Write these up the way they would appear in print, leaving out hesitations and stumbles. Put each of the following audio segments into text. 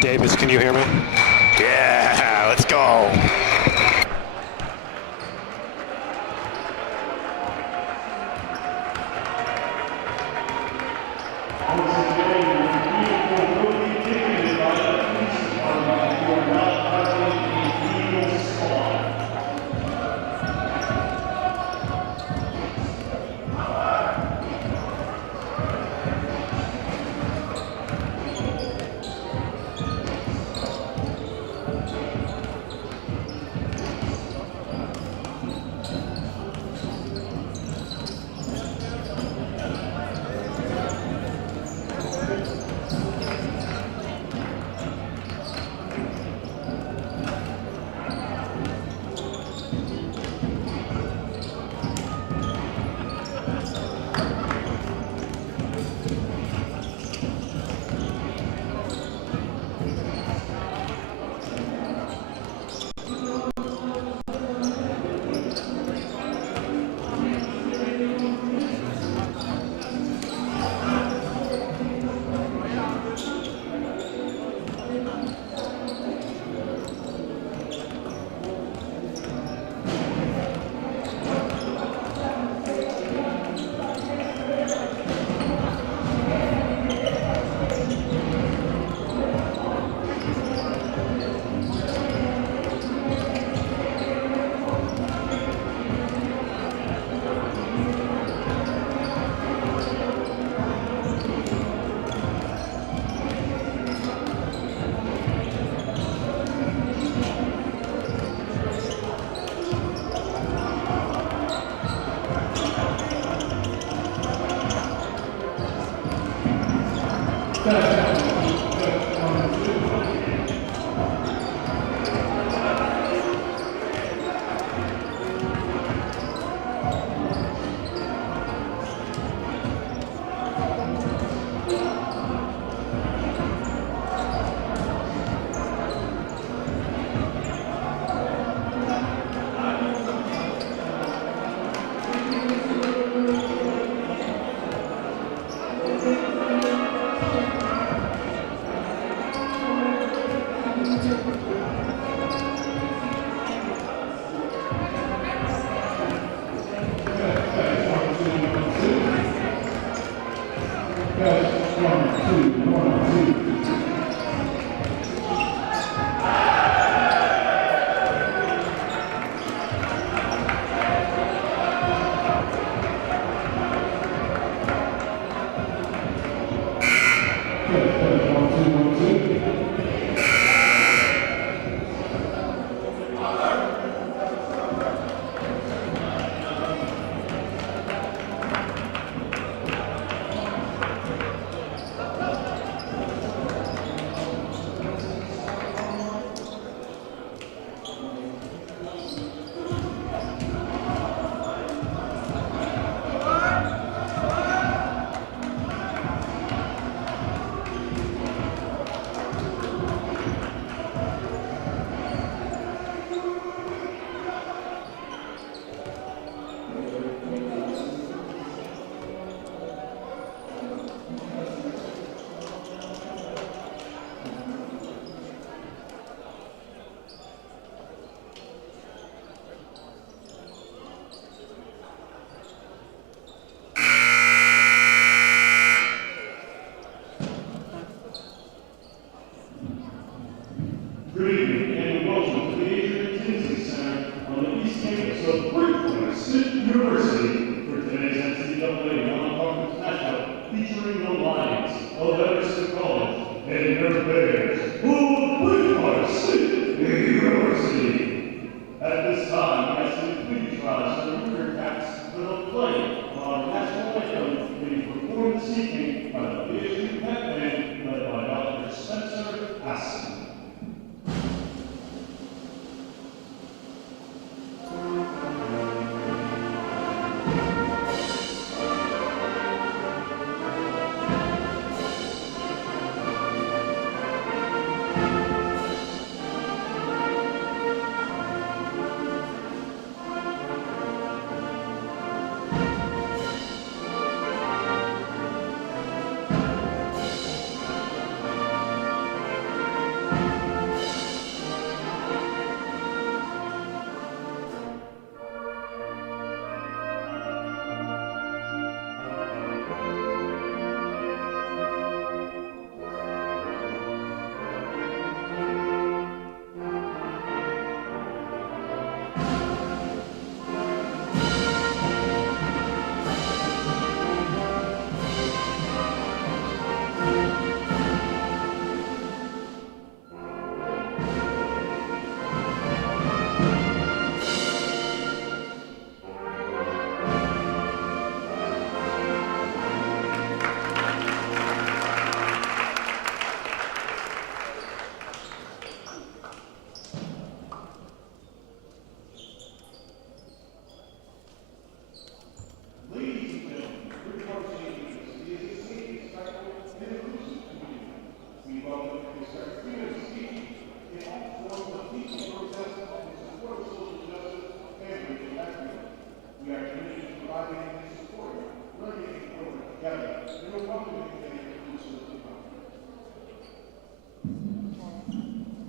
Davis, can you hear me? Yeah, let's go. of Bridgewater State University for today's NCAA non-conference matchup featuring the Lions of Emerson College and their Bears of Bridgewater State University. At this time, I ask you to please rise to your caps for the play of our national anthem being performed this evening by the BSU Pep Band led by Dr. Spencer Aston.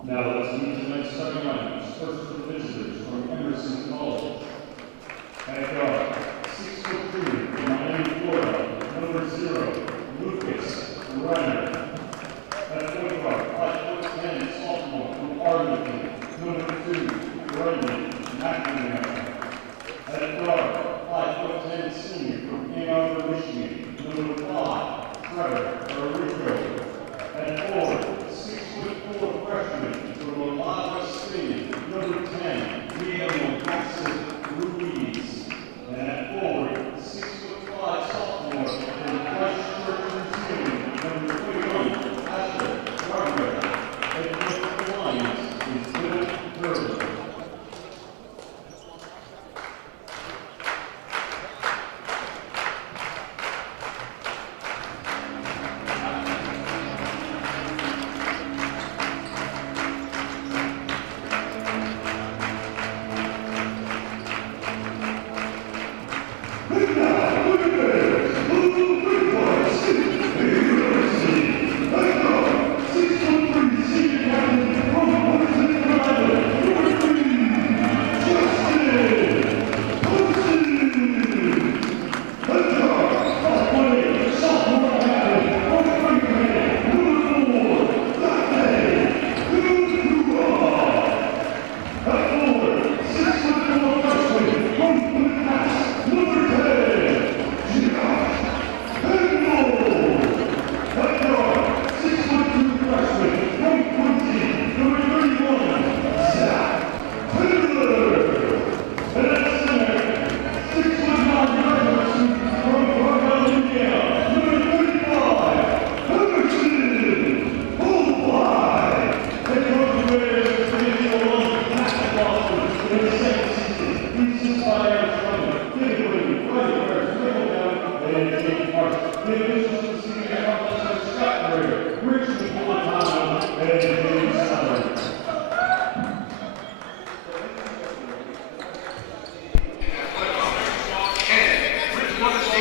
Now let's meet tonight's starting lineups. First for the visitors from Emerson College. At guard, 6'3", from Miami, Florida, number 0, Lucas Reiner. At point guard, 5'10", sophomore from Arlington, number 2, Brandon McNamara. At guard, 5'10", senior from Ann Arbor, Michigan, number 5, Trevor Arrigo. At forward, 6'4" freshman from Olava State, number 10, Miguel Jackson Ruiz. And at forward, 6'5" sophomore from Christchurch, New Zealand, number 21, Asher Gardner. And for the Lions is Bill Durley.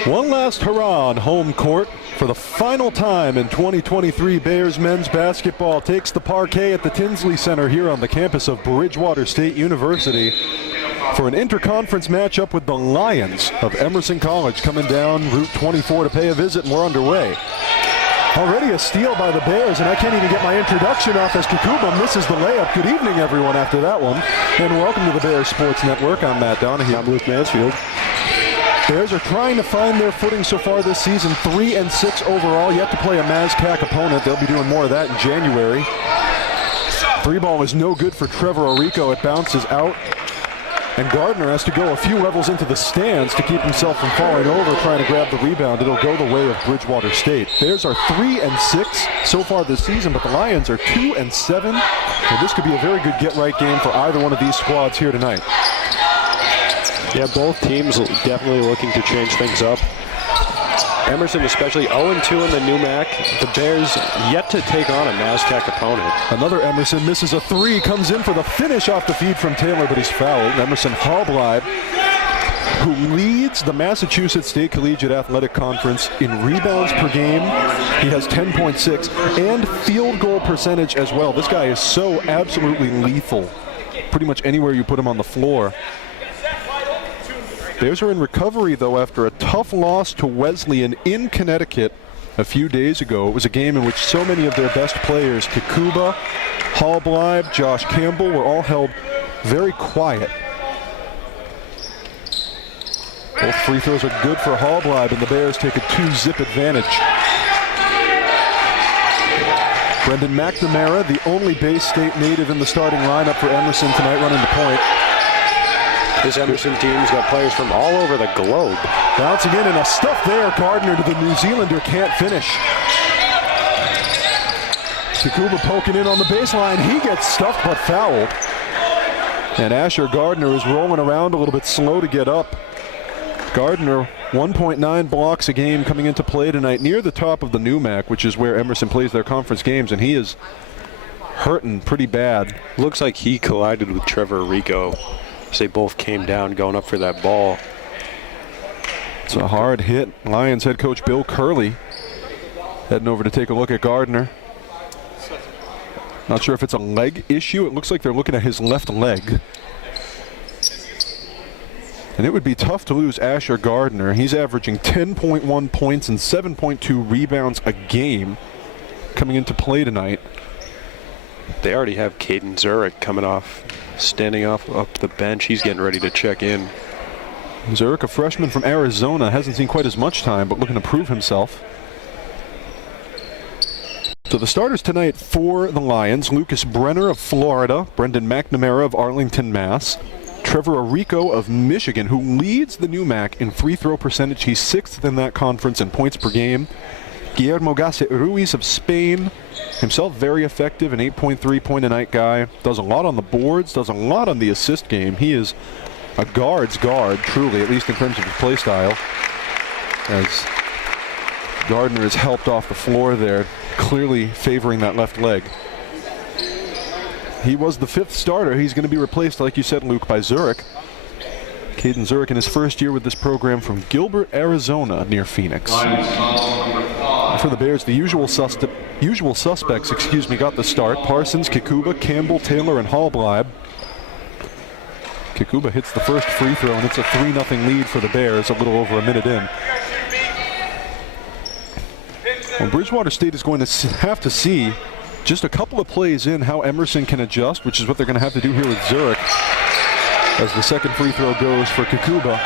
One last hurrah on home court for the final time in 2023. Bears men's basketball takes the parquet at the Tinsley Center here on the campus of Bridgewater State University for an interconference matchup with the Lions of Emerson College coming down Route 24 to pay a visit, and we're underway. Already a steal by the Bears, and I can't even get my introduction off as Kikuba misses the layup. Good evening, everyone, after that one. And welcome to the Bears Sports Network. I'm Matt Donahue. I'm Luke Mansfield. Bears are trying to find their footing so far this season, 3-6 overall. Yet to play a MASCAC opponent. They'll be doing more of that in January. Three ball is no good for Trevor Orico. It bounces out. And Gardner has to go a few levels into the stands to keep himself from falling over, trying to grab the rebound. It'll go the way of Bridgewater State. Bears are 3-6 so far this season, but the Lions are 2-7. So this could be a very good get-right game for either one of these squads here tonight. Yeah, both teams definitely looking to change things up. Emerson especially 0-2 in the new MAC. The Bears yet to take on a MASCAC opponent. Another Emerson misses a three, comes in for the finish off the feed from Taylor, but he's fouled. Emerson Hallblad, who leads the Massachusetts State Collegiate Athletic Conference in rebounds per game. He has 10.6 and field goal percentage as well. This guy is so absolutely lethal. Pretty much anywhere you put him on the floor. Bears are in recovery, though, after a tough loss to Wesleyan in Connecticut a few days ago. It was a game in which so many of their best players, Kikuba, Hallblad, Josh Campbell, were all held very quiet. Both free throws are good for Hallblad, and the Bears take a 2-zip advantage. Brendan McNamara, the only Bay State native in the starting lineup for Emerson tonight, running the point. This Emerson team's got players from all over the globe. Bouncing in and a stuff there. Gardner to the New Zealander, can't finish. Kikuba poking in on the baseline. He gets stuffed but fouled. And Asher Gardner is rolling around a little bit slow to get up. Gardner, 1.9 blocks a game coming into play tonight near the top of the new MAC, which is where Emerson plays their conference games, and he is hurting pretty bad. Looks like he collided with Trevor Orico. They both came down going up for that ball. It's a hard hit. Lions head coach Bill Curley heading over to take a look at Gardner. Not sure if it's a leg issue. It looks like they're looking at his left leg. And it would be tough to lose Asher Gardner. He's averaging 10.1 points and 7.2 rebounds a game coming into play tonight. They already have Caden Zurich coming off, standing up the bench. He's getting ready to check in. Zurich, a freshman from Arizona, hasn't seen quite as much time, but looking to prove himself. So the starters tonight for the Lions: Lucas Brenner of Florida, Brendan McNamara of Arlington, Mass., Trevor Orico of Michigan, who leads the new MAC in free throw percentage. He's 6th in that conference in points per game. Guillermo Gase Ruiz of Spain, himself very effective, an 8.3 point a night guy. Does a lot on the boards, does a lot on the assist game. He is a guard's guard, truly, at least in terms of his play style. As Gardner is helped off the floor there, clearly favoring that left leg. He was the 5th starter. He's going to be replaced, like you said, Luke, by Zurich. Caden Zurich in his first year with this program from Gilbert, Arizona, near Phoenix. For the Bears, the usual suspects, got the start. Parsons, Kikuba, Campbell, Taylor, and Hallblad. Kikuba hits the first free throw, and it's a 3-0 lead for the Bears a little over a minute in. Well, Bridgewater State is going to have to see just a couple of plays in how Emerson can adjust, which is what they're going to have to do here with Zurich, as the second free throw goes for Kikuba.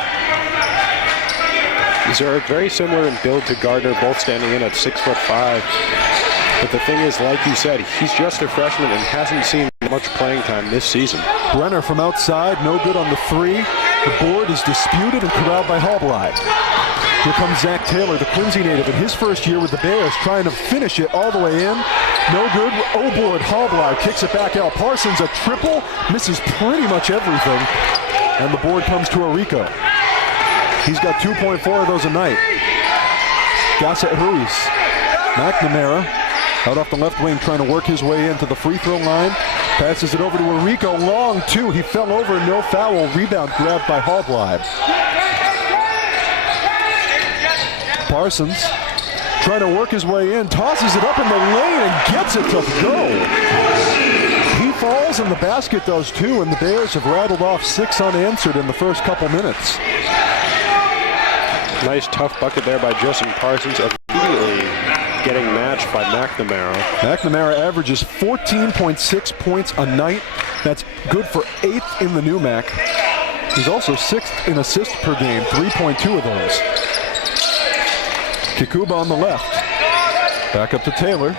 Zurich very similar in build to Gardner, both standing in at 6'5". But the thing is, like you said, he's just a freshman and hasn't seen much playing time this season. Brenner from outside, no good on the three. The board is disputed and corralled by Hallblad. Here comes Zach Taylor, the Quincy native, in his first year with the Bears, trying to finish it all the way in. No good. Oh board, Hallblad kicks it back out. Parsons a triple, misses pretty much everything. And the board comes to Orico. He's got 2.4 of those a night. Gasset Ruiz. McNamara out off the left wing, trying to work his way into the free throw line. Passes it over to Orico. Long two. He fell over. No foul. Rebound grabbed by Hallblad. Parsons trying to work his way in. Tosses it up in the lane and gets it to go. He falls and the basket does too, and the Bears have rattled off 6 unanswered in the first couple minutes. Nice tough bucket there by Justin Parsons, immediately getting mad matched by McNamara. McNamara averages 14.6 points a night. That's good for 8th in the NUMAC. He's also 6th in assists per game, 3.2 of those. Kikuba on the left. Back up to Taylor.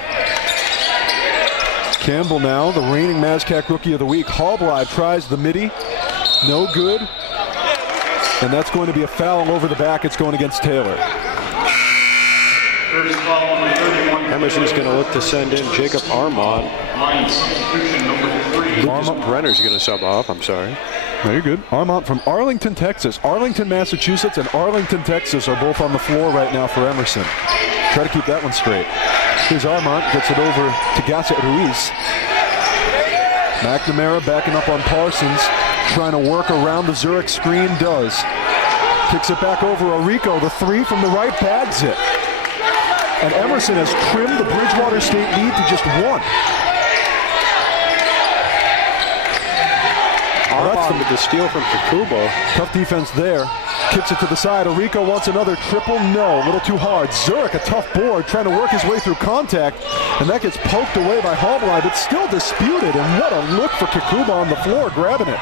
Campbell now, the reigning MASCAC Rookie of the Week. Hallblive tries the midi. No good. And that's going to be a foul over the back. It's going against Taylor. Emerson's going to look to send in Jacob Armand. Lucas Brenner's going to sub off, I'm sorry. No, you're good. Armand from Arlington, Texas. Arlington, Massachusetts, and Arlington, Texas are both on the floor right now for Emerson. Try to keep that one straight. Here's Armand, gets it over to Gasset Ruiz. McNamara backing up on Parsons, trying to work around the Zurich screen, does. Kicks it back over Arico, the three from the right, bags it. And Emerson has trimmed the Bridgewater State lead to just one. Armand with the steal from Kikuba. Tough defense there. Kicks it to the side. Arico wants another triple. No, a little too hard. Zurich, a tough board, trying to work his way through contact. And that gets poked away by Hallblive. It's still disputed. And what a look for Kikuba on the floor, grabbing it.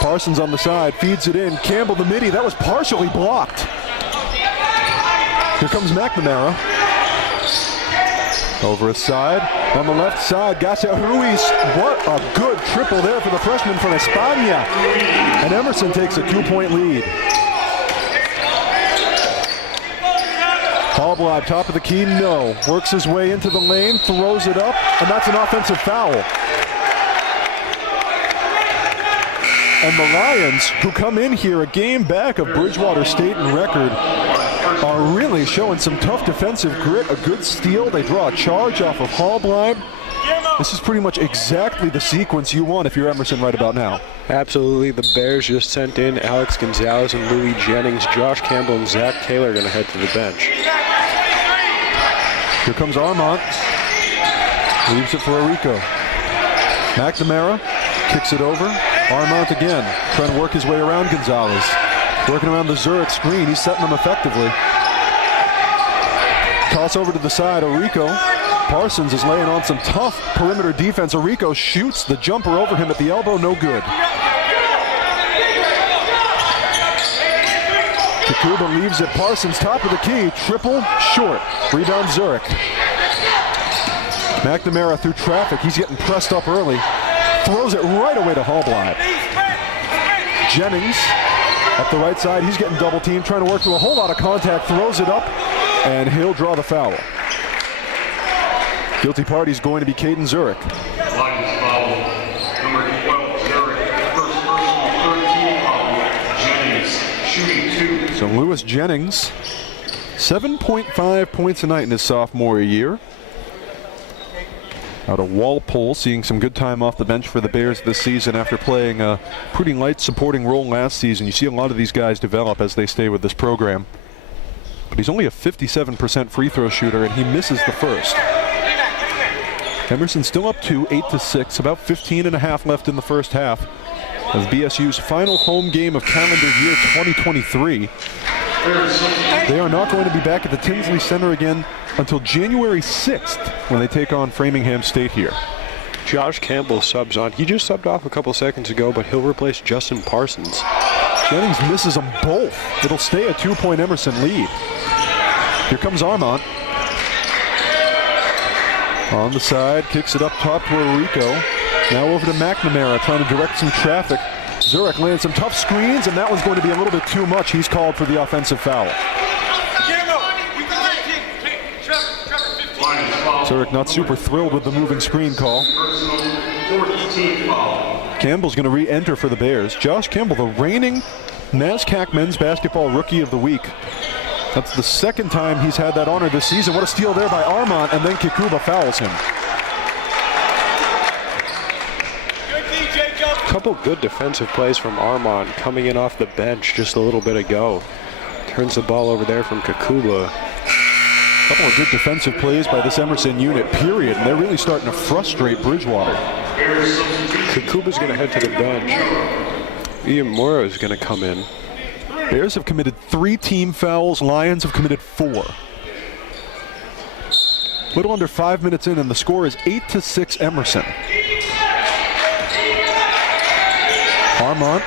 Parsons on the side, feeds it in. Campbell the midi. That was partially blocked. Here comes McNamara. Over his side. On the left side, Gasset Ruiz. What a good triple there for the freshman from España. And Emerson takes a 2-point lead. Hallblive, top of the key, no. Works his way into the lane, throws it up, and that's an offensive foul. And the Lions, who come in here a game back of Bridgewater State in record, are really showing some tough defensive grit. A good steal. They draw a charge off of Hallblive. This is pretty much exactly the sequence you want if you're Emerson right about now. Absolutely. The Bears just sent in Alex Gonzalez and Louis Jennings. Josh Campbell and Zach Taylor are going to head to the bench. Here comes Armand. Leaves it for Arico. McNamara kicks it over. Armand again, trying to work his way around Gonzalez. Working around the Zurich screen. He's setting them effectively. Toss over to the side. Arico. Parsons is laying on some tough perimeter defense. Arico shoots the jumper over him at the elbow. No good. Kikuba leaves it. Parsons, top of the key. Triple, short. Rebound Zurich. McNamara through traffic. He's getting pressed up early. Throws it right away to Hallblive. Jennings up the right side. He's getting double teamed, trying to work through a whole lot of contact. Throws it up, and he'll draw the foul. Guilty party's going to be Caden Zurich. Lions foul. Number 12, Zurich. First personal, 13 foul. Jennings shooting 2. So Lewis Jennings, 7.5 points a night in his sophomore year. Out of Walpole, seeing some good time off the bench for the Bears this season after playing a pretty light supporting role last season. You see a lot of these guys develop as they stay with this program. But he's only a 57% free throw shooter, and he misses the first. Emerson still up 2, 8-6, about 15 and a half left in the first half of BSU's final home game of calendar year 2023. They are not going to be back at the Tinsley Center again until January 6th when they take on Framingham State here. Josh Campbell subs on. He just subbed off a couple seconds ago, but he'll replace Justin Parsons. Jennings misses them both. It'll stay a 2-point Emerson lead. Here comes Armand. On the side, kicks it up top to Arico. Now over to McNamara, trying to direct some traffic. Zurich lands some tough screens, and that one's going to be a little bit too much. He's called for the offensive foul. Zurich not super thrilled with the moving screen call. Campbell's going to re-enter for the Bears. Josh Campbell, the reigning NASCAC Men's Basketball Rookie of the Week. That's the second time he's had that honor this season. What a steal there by Armand, and then Kikuba fouls him. Couple good defensive plays from Armand coming in off the bench just a little bit ago. Turns the ball over there from Kikuba. Couple of good defensive plays by this Emerson unit, period, and they're really starting to frustrate Bridgewater. Kikuba's going to head to the bench. Ian Morrow is going to come in. Bears have committed 3 team fouls. Lions have committed 4. Little under 5 minutes in, and the score is 8-6 Emerson. Armont.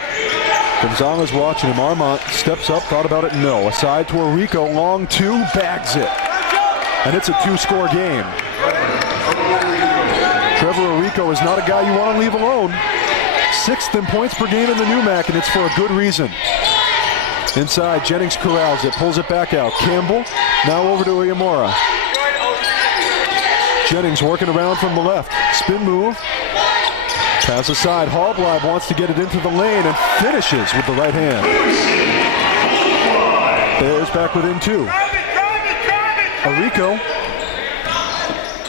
Gonzalez watching him. Armont steps up, thought about it, no. Aside to Rico, long two, bags it. And it's a 2-score game. Trevor Rico is not a guy you want to leave alone. 6th in points per game in the NUMAC, and it's for a good reason. Inside, Jennings corrals it, pulls it back out. Campbell, now over to Uyemura. Jennings working around from the left. Spin move. Pass aside, Hallblab wants to get it into the lane and finishes with the right hand. Bears back within 2. Arico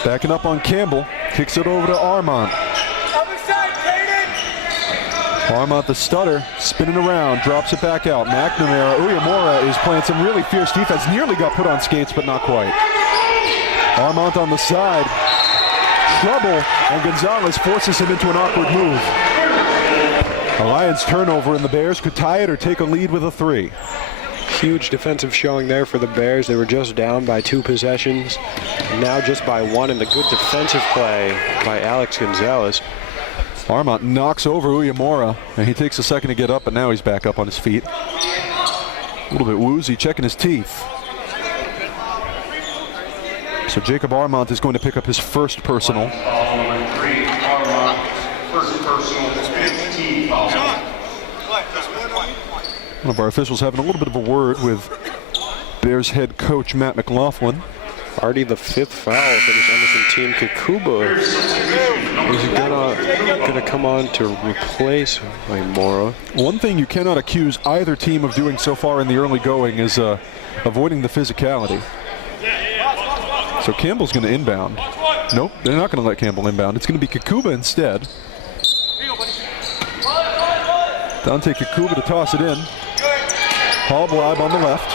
backing up on Campbell, kicks it over to Armont. Armont the stutter, spinning around, drops it back out. McNamara, Uyemura is playing some really fierce defense, nearly got put on skates, but not quite. Armont on the side. Trouble, and Gonzalez forces him into an awkward move. A Lions turnover, and the Bears could tie it or take a lead with a 3. Huge defensive showing there for the Bears. They were just down by 2 possessions, now just by 1, and the good defensive play by Alex Gonzalez. Armont knocks over Uyemura, and he takes a second to get up, but now he's back up on his feet. A little bit woozy, checking his teeth. So Jacob Armont is going to pick up his first personal. One of our officials having a little bit of a word with Bears head coach Matt McLaughlin. Already the 5th foul for this Emerson team. Kakuba is gonna come on to replace Uyemura. One thing you cannot accuse either team of doing so far in the early going is avoiding the physicality. So Campbell's going to inbound. Nope, they're not going to let Campbell inbound. It's going to be Kakuba instead. Dante Kakuba to toss it in. Hallblab on the left.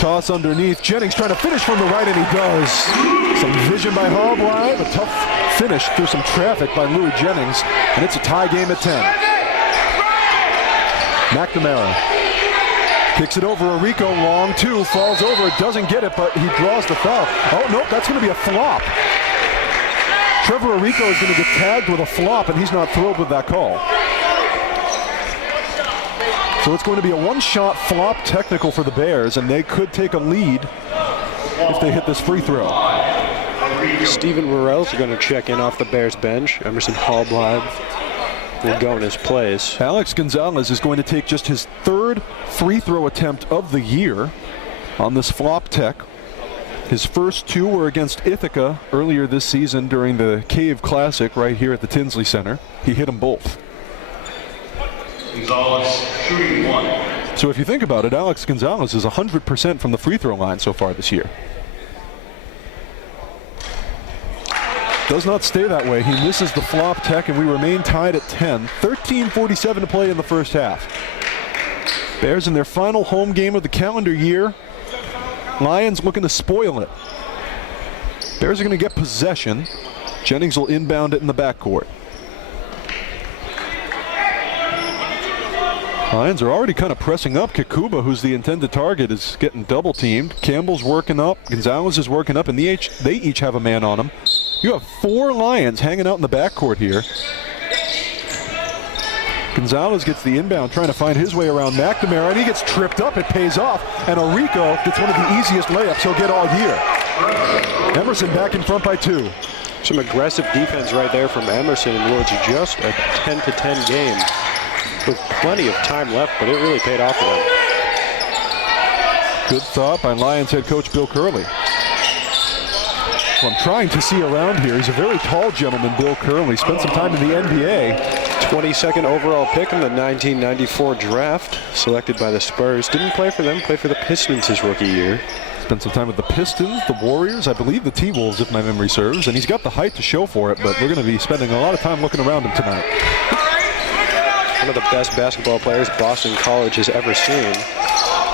Toss underneath. Jennings trying to finish from the right, and he does. Some vision by Hallblab. A tough finish through some traffic by Louis Jennings, and it's a tie game at 10. McNamara kicks it over. Arico, long 2, falls over, doesn't get it, but he draws the foul. Oh, nope, that's going to be a flop. Trevor Arico is going to get tagged with a flop, and he's not thrilled with that call. So it's going to be a 1-shot flop technical for the Bears, and they could take a lead if they hit this free throw. Stephen Morrell's going to check in off the Bears bench. Emerson Hallblad will go in his place. Alex Gonzalez is going to take just his 3rd free throw attempt of the year on this flop tech. His first 2 were against Ithaca earlier this season during the Cave Classic right here at the Tinsley Center. He hit them both. Gonzalez shooting 1. So if you think about it, Alex Gonzalez is 100% from the free throw line so far this year. Does not stay that way. He misses the flop tech, and we remain tied at 10. 13:47 to play in the first half. Bears in their final home game of the calendar year. Lions looking to spoil it. Bears are going to get possession. Jennings will inbound it in the backcourt. Lions are already kind of pressing up. Kakuba, who's the intended target, is getting double teamed. Campbell's working up. Gonzalez is working up, and they each have a man on them. You have 4 Lions hanging out in the backcourt here. Gonzalez gets the inbound, trying to find his way around McNamara, and he gets tripped up. It pays off, and Arico gets one of the easiest layups he'll get all year. Emerson back in front by 2. Some aggressive defense right there from Emerson, and it's just a 10-10 game with plenty of time left, but it really paid off for them. Good thought by Lions head coach Bill Curley. Well, I'm trying to see around here. He's a very tall gentleman, Bill Curley. Spent some time in the NBA. 22nd overall pick in the 1994 draft, selected by the Spurs. Didn't play for them, played for the Pistons his rookie year. Spent some time with the Pistons, the Warriors, I believe the T-Wolves, if my memory serves. And he's got the height to show for it, but we're going to be spending a lot of time looking around him tonight. One of the best basketball players Boston College has ever seen.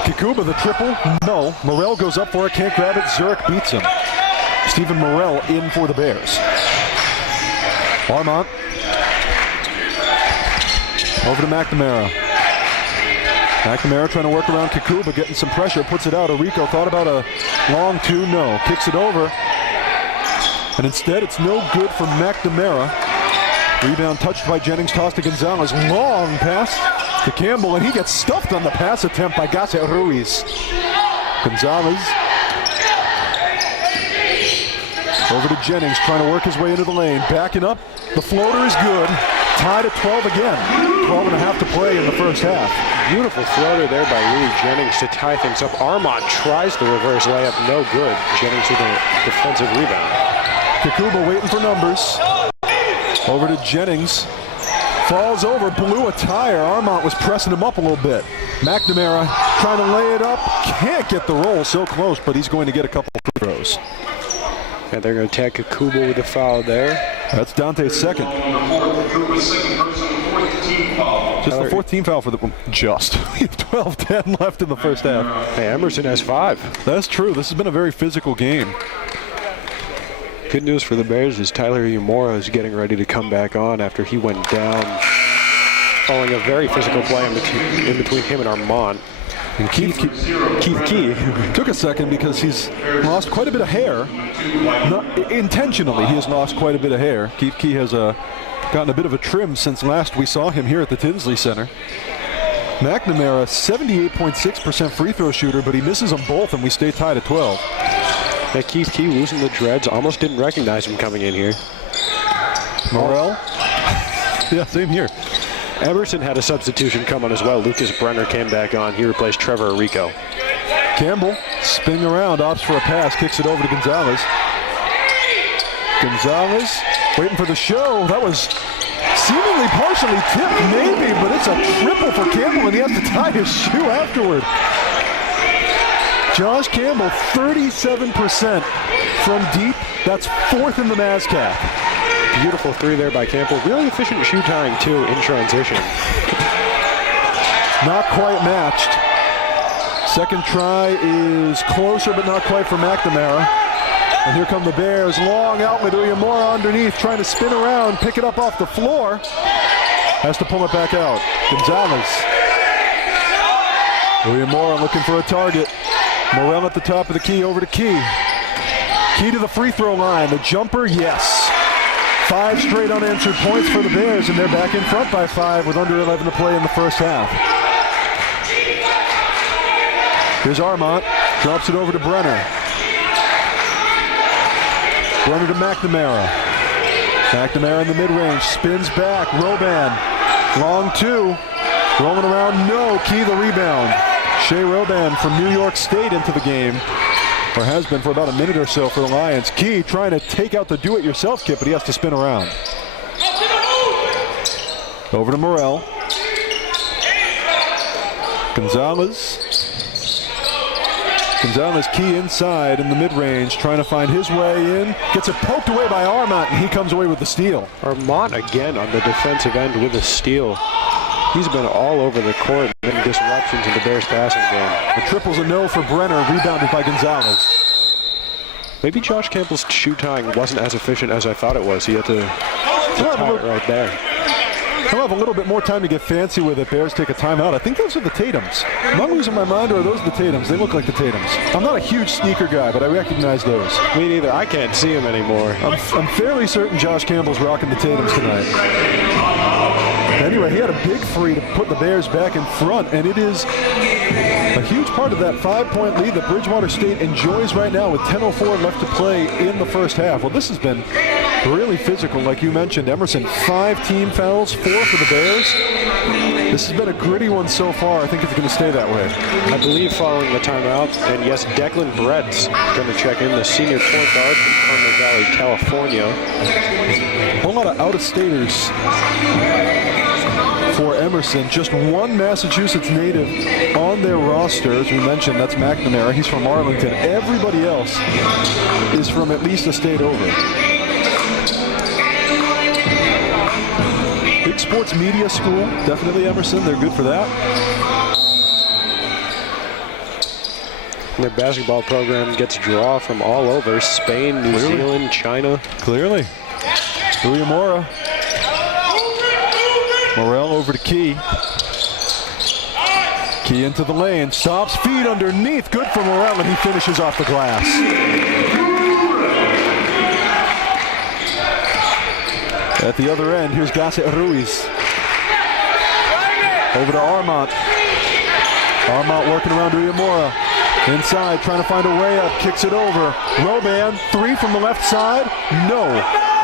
Kakuba, the triple, no. Morrell goes up for it, can't grab it. Zurich beats him. Stephen Morrell in for the Bears. Armont. Over to McNamara. McNamara trying to work around Kakuba, getting some pressure, puts it out. Arico thought about a long 2, no. Kicks it over. And instead, it's no good for McNamara. Rebound touched by Jennings, tossed to Gonzalez. Long pass to Campbell, and he gets stuffed on the pass attempt by Gasset Ruiz. Gonzalez over to Jennings, trying to work his way into the lane. Backing up, the floater is good. Tied at 12 again. 12 and a half to play in the first half. Beautiful floater there by Louis Jennings to tie things up. Armand tries the reverse layup, no good. Jennings with a defensive rebound. Kakuba waiting for numbers. Over to Jennings. Falls over, blew a tire. Armand was pressing him up a little bit. McNamara trying to lay it up. Can't get the roll, so close, but he's going to get a couple free throws. And they're going to tag Kakuba with a foul there. That's Dante's second. Just the fourth team foul for the... Just. 12-10 left in the first half. Hey, Emerson has 5. That's true. This has been a very physical game. Good news for the Bears is Tyler Umora is getting ready to come back on after he went down following a very physical play in between him and Armand. And Keith Key took a second because he's lost quite a bit of hair. Not intentionally, he has lost quite a bit of hair. Keith Key has gotten a bit of a trim since last we saw him here at the Tinsley Center. McNamara, 78.6% free throw shooter, but he misses them both, and we stay tied at 12. Yeah, Keith Key losing the dreads. Almost didn't recognize him coming in here. Morrell? Yeah, same here. Emerson had a substitution come on as well. Lucas Brenner came back on. He replaced Trevor Arico. Campbell spinning around, opts for a pass, kicks it over to Gonzalez. Gonzalez waiting for the show. That was seemingly partially tipped, maybe, but it's a triple for Campbell, and he has to tie his shoe afterward. Josh Campbell, 37% from deep. That's 4th in the MASCAC. Beautiful 3 there by Campbell. Really efficient shoe tying, too, in transition. Not quite matched. Second try is closer, but not quite for McNamara. And here come the Bears. Long outlet. Uyemura underneath, trying to spin around, pick it up off the floor. Has to pull it back out. Gonzalez. Uyemura looking for a target. Morrell at the top of the key, over to Key. Key to the free throw line. The jumper, yes. 5 straight unanswered points for the Bears, and they're back in front by 5 with under 11 to play in the first half. Here's Armand. Drops it over to Brenner. Brenner to McNamara. McNamara in the mid-range. Spins back. Roban. Long 2. Rolling around. No. Key the rebound. Shea Roban from New York State into the game, or has been for about a minute or so for the Lions. Key trying to take out the do-it-yourself kit, but he has to spin around. Over to Morrell. Gonzalez. Gonzalez, Key inside in the mid-range, trying to find his way in. Gets it poked away by Armand, and he comes away with the steal. Armand again on the defensive end with a steal. He's been all over the court, getting disruptions in the Bears passing game. The triple's a no for Brenner, rebounded by Gonzalez. Maybe Josh Campbell's shoe tying wasn't as efficient as I thought it was. He had to tie it right there. He'll have a little bit more time to get fancy with it. Bears take a timeout. I think those are the Tatums. Am I losing my mind, or are those the Tatums? They look like the Tatums. I'm not a huge sneaker guy, but I recognize those. Me neither. I can't see them anymore. I'm fairly certain Josh Campbell's rocking the Tatums tonight. Anyway, he had a big three to put the Bears back in front, and it is a huge part of that 5-point lead that Bridgewater State enjoys right now with 10:04 left to play in the first half. Well, this has been really physical, like you mentioned. Emerson, 5 team fouls, 4 for the Bears. This has been a gritty one so far. I think it's going to stay that way. I believe following the timeout, and yes, Declan Brett's going to check in, the senior point guard from Carmel Valley, California. A whole lot of out-of-staters for Emerson. Just one Massachusetts native on their roster. As we mentioned, that's McNamara. He's from Arlington. Everybody else is from at least a state over. Big sports media school. Definitely Emerson. They're good for that. And their basketball program gets draw from all over. Spain, New Zealand, China. Clearly. Uyemura. Morrell over to Key. Key into the lane. Stops, feed underneath. Good for Morrell, and he finishes off the glass. At the other end, here's Gasset Ruiz. Over to Armont. Armont working around Uyemura. Inside, trying to find a way up, kicks it over. Roban, 3 from the left side. No.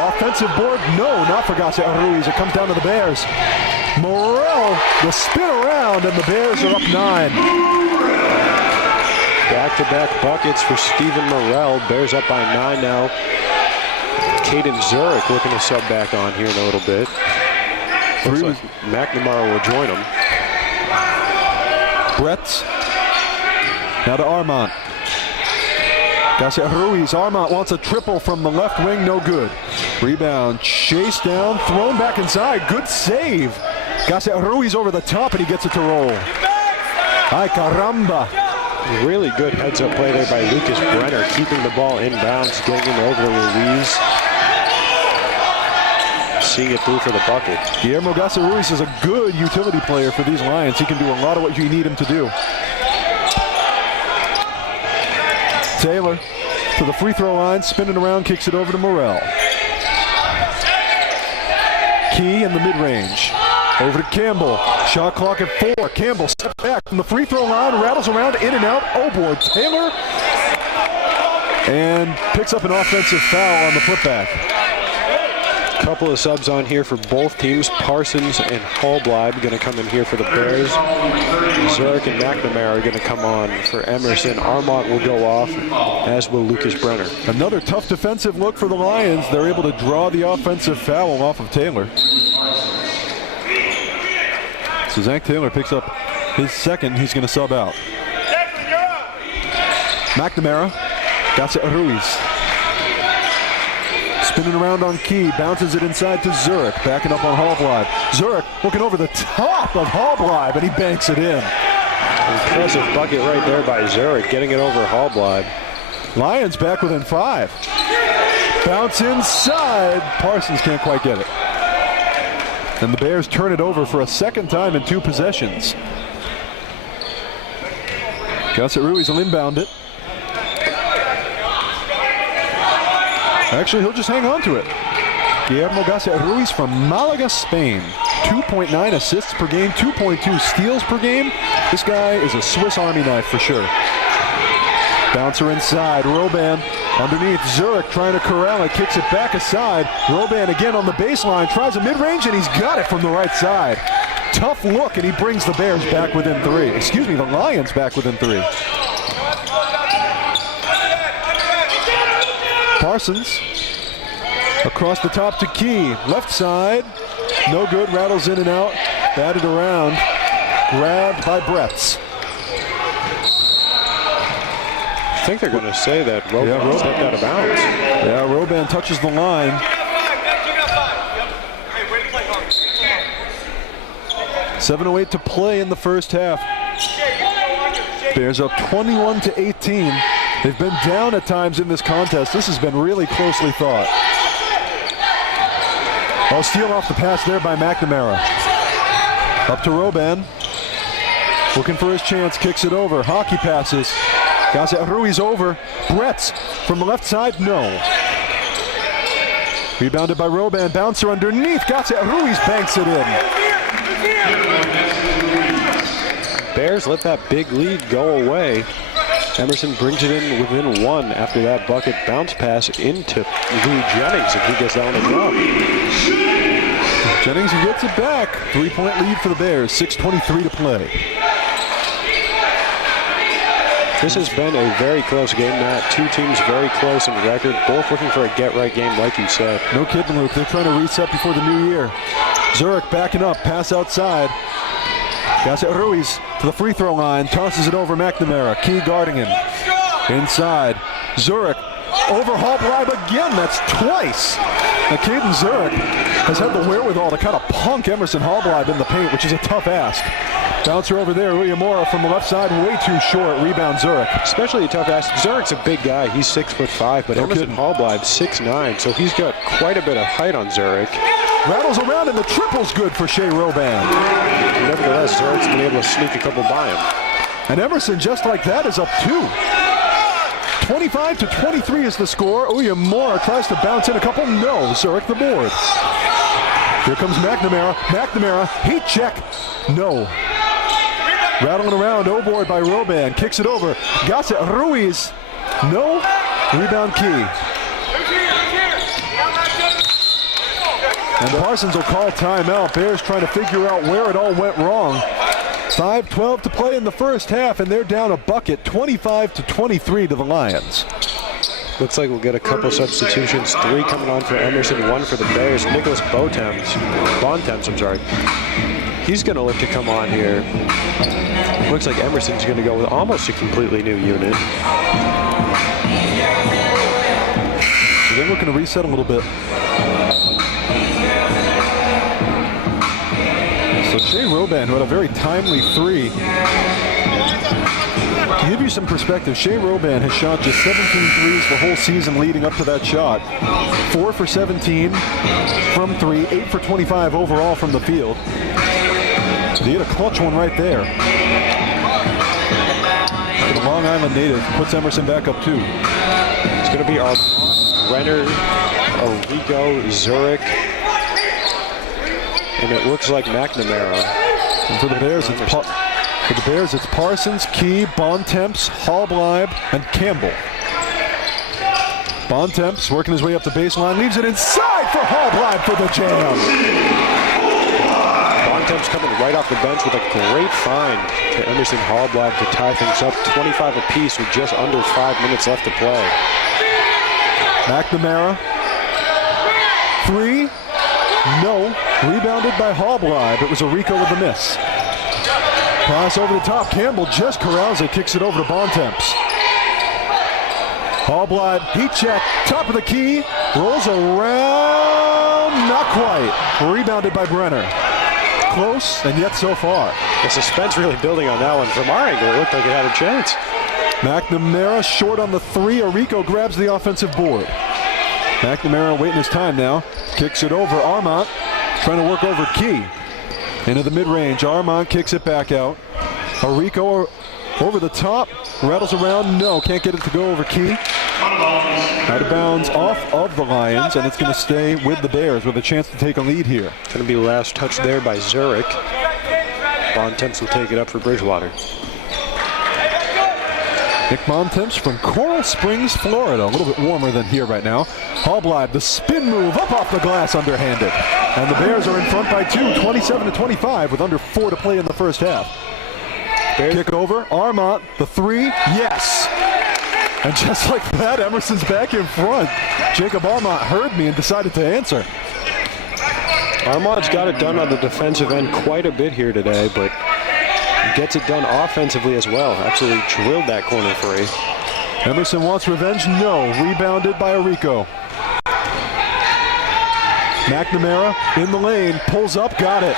Offensive board, no, not for Gasset Ruiz. It comes down to the Bears. Morrell, the spin around, and the Bears are up 9. Back-to-back buckets for Stephen Morrell. Bears up by 9 now. Caden Zurich looking to sub back on here in a little bit. Looks like McNamara will join him. Brett. Now to Armont. Gasset Ruiz. Armont wants a triple from the left wing. No good. Rebound. Chase down. Thrown back inside. Good save. Gasset Ruiz over the top, and he gets it to roll. Ay caramba. Really good heads-up play there by Lucas Brenner, keeping the ball inbounds, getting it over to Ruiz. Seeing it through for the bucket. Guillermo Gasset Ruiz is a good utility player for these Lions. He can do a lot of what you need him to do. Taylor to the free throw line, spinning around, kicks it over to Morrell. Key in the mid-range. Over to Campbell. Shot clock at 4. Campbell steps back from the free throw line, rattles around, in and out. Oh boy, Taylor. And picks up an offensive foul on the putback. Couple of subs on here for both teams. Parsons and Hallbleib going to come in here for the Bears. Zurich and McNamara are going to come on for Emerson. Armont will go off, as will Lucas Brenner. Another tough defensive look for the Lions. They're able to draw the offensive foul off of Taylor. So Zach Taylor picks up his second. He's going to sub out. McNamara. Gasset Ruiz. Spinning around on Key, bounces it inside to Zurich, backing up on Hallbleib. Zurich looking over the top of Hallbleib, and he banks it in. Impressive bucket right there by Zurich, getting it over Hallbleib. Lions back within 5. Bounce inside. Parsons can't quite get it. And the Bears turn it over for a second time in 2 possessions. Gasset Ruiz will inbound it. Actually, he'll just hang on to it. Guillermo Gasset Ruiz from Malaga, Spain. 2.9 assists per game, 2.2 steals per game. This guy is a Swiss Army knife for sure. Bouncer inside, Roban underneath. Zurich trying to corral it, kicks it back aside. Roban again on the baseline, tries a mid-range, and he's got it from the right side. Tough look, and he brings the Bears back within 3. Excuse me, the Lions back within 3. Parsons across the top to Key. Left side, no good, rattles in and out, batted around, grabbed by Bretts. I think they're going to say that Roban stepped out of bounds. Yeah, Roban touches the line. .7:08 to play in the first half. Bears up 21-18. They've been down at times in this contest. This has been really closely thought. Oh, steal off the pass there by McNamara. Up to Roban. Looking for his chance, kicks it over. Hockey passes. Gasset Ruiz over. Bretts from the left side, no. Rebounded by Roban. Bouncer underneath. Gasset Ruiz banks it in. Bears let that big lead go away. Emerson brings it in within 1 after that bucket bounce pass into Lou Jennings, and he gets that one enough. Jennings gets it back. 3-point lead for the Bears. 6:23 to play. This has been a very close game, Matt. 2 teams very close in record, both looking for a get-right game, like you said. No kidding, Luke. They're trying to reset before the new year. Zurich backing up, pass outside. Gasset Ruiz to the free throw line, tosses it over McNamara. Key guarding him. Inside. Zurich over Hallbleib again. That's twice. Now, Caden Zurich has had the wherewithal to kind of punk Emerson Hallbleib in the paint, which is a tough ask. Bouncer over there, Uyemura from the left side, way too short. Rebound Zurich. Especially a tough ask. Zurich's a big guy. He's 6'5", but Emerson Hallbleib 6'9", so he's got quite a bit of height on Zurich. Rattles around, and the triple's good for Shea Roban. Nevertheless, Zurich's been able to sneak a couple by him. And Emerson, just like that, is up 2. 25-23 is the score. Uyemura tries to bounce in a couple. No, Zurich the board. Here comes McNamara. McNamara, heat check. No. Rattling around, board by Roban. Kicks it over. Gossett Ruiz. No. Rebound Key. And Parsons will call timeout. Bears trying to figure out where it all went wrong. 5:12 to play in the first half, and they're down a bucket, 25-23 to the Lions. Looks like we'll get a couple substitutions. 3 coming on for Emerson, 1 for the Bears. Nicholas Bontemps, I'm sorry. He's going to look to come on here. Looks like Emerson's going to go with almost a completely new unit. So they're looking to reset a little bit. So Shea Roban, who had a very timely 3. To give you some perspective, Shea Roban has shot just 17 threes the whole season leading up to that shot. 4 for 17 from 3, 8 for 25 overall from the field. So he had a clutch one right there. The Long Island native puts Emerson back up 2. It's going to be our Renner, Arrigo, Zurich, and it looks like McNamara. And for the Bears, it's Parsons, Key, Bontemps, Hallbleib, and Campbell. Bontemps working his way up the baseline, leaves it inside for Hallbleib for the jam. Bontemps coming right off the bench with a great find to Emerson Hallbleib to tie things up. 25 apiece with just under 5 minutes left to play. McNamara, 3, no. Rebounded by Hallbleib. It was Arrigo with the miss. Pass over the top. Campbell just corrals it, kicks it over to Bontemps. Hallbleib, heat check, top of the key, rolls around, not quite. Rebounded by Brenner. Close, and yet so far. The suspense really building on that one. From our angle, it looked like it had a chance. McNamara short on the 3. Arrigo grabs the offensive board. McNamara waiting his time now. Kicks it over. Armont trying to work over Key. Into the mid-range. Armont kicks it back out. Arrigo over the top. Rattles around. No, can't get it to go over Key. Out of bounds off of the Lions, and it's going to stay with the Bears with a chance to take a lead here. Going to be last touch there by Zurich. Bontemps will take it up for Bridgewater. Nick Bontemps from Coral Springs, Florida. A little bit warmer than here right now. Hallbleib, the spin move up off the glass underhanded. And the Bears are in front by 2, 27-25 with under 4 to play in the first half. Bears. Kick over, Armont, the 3, yes. And just like that, Emerson's back in front. Jacob Armont heard me and decided to answer. Armont's got it done on the defensive end quite a bit here today, but gets it done offensively as well. Absolutely drilled that corner 3. Emerson wants revenge? No. Rebounded by Arrigo. McNamara in the lane, pulls up, got it.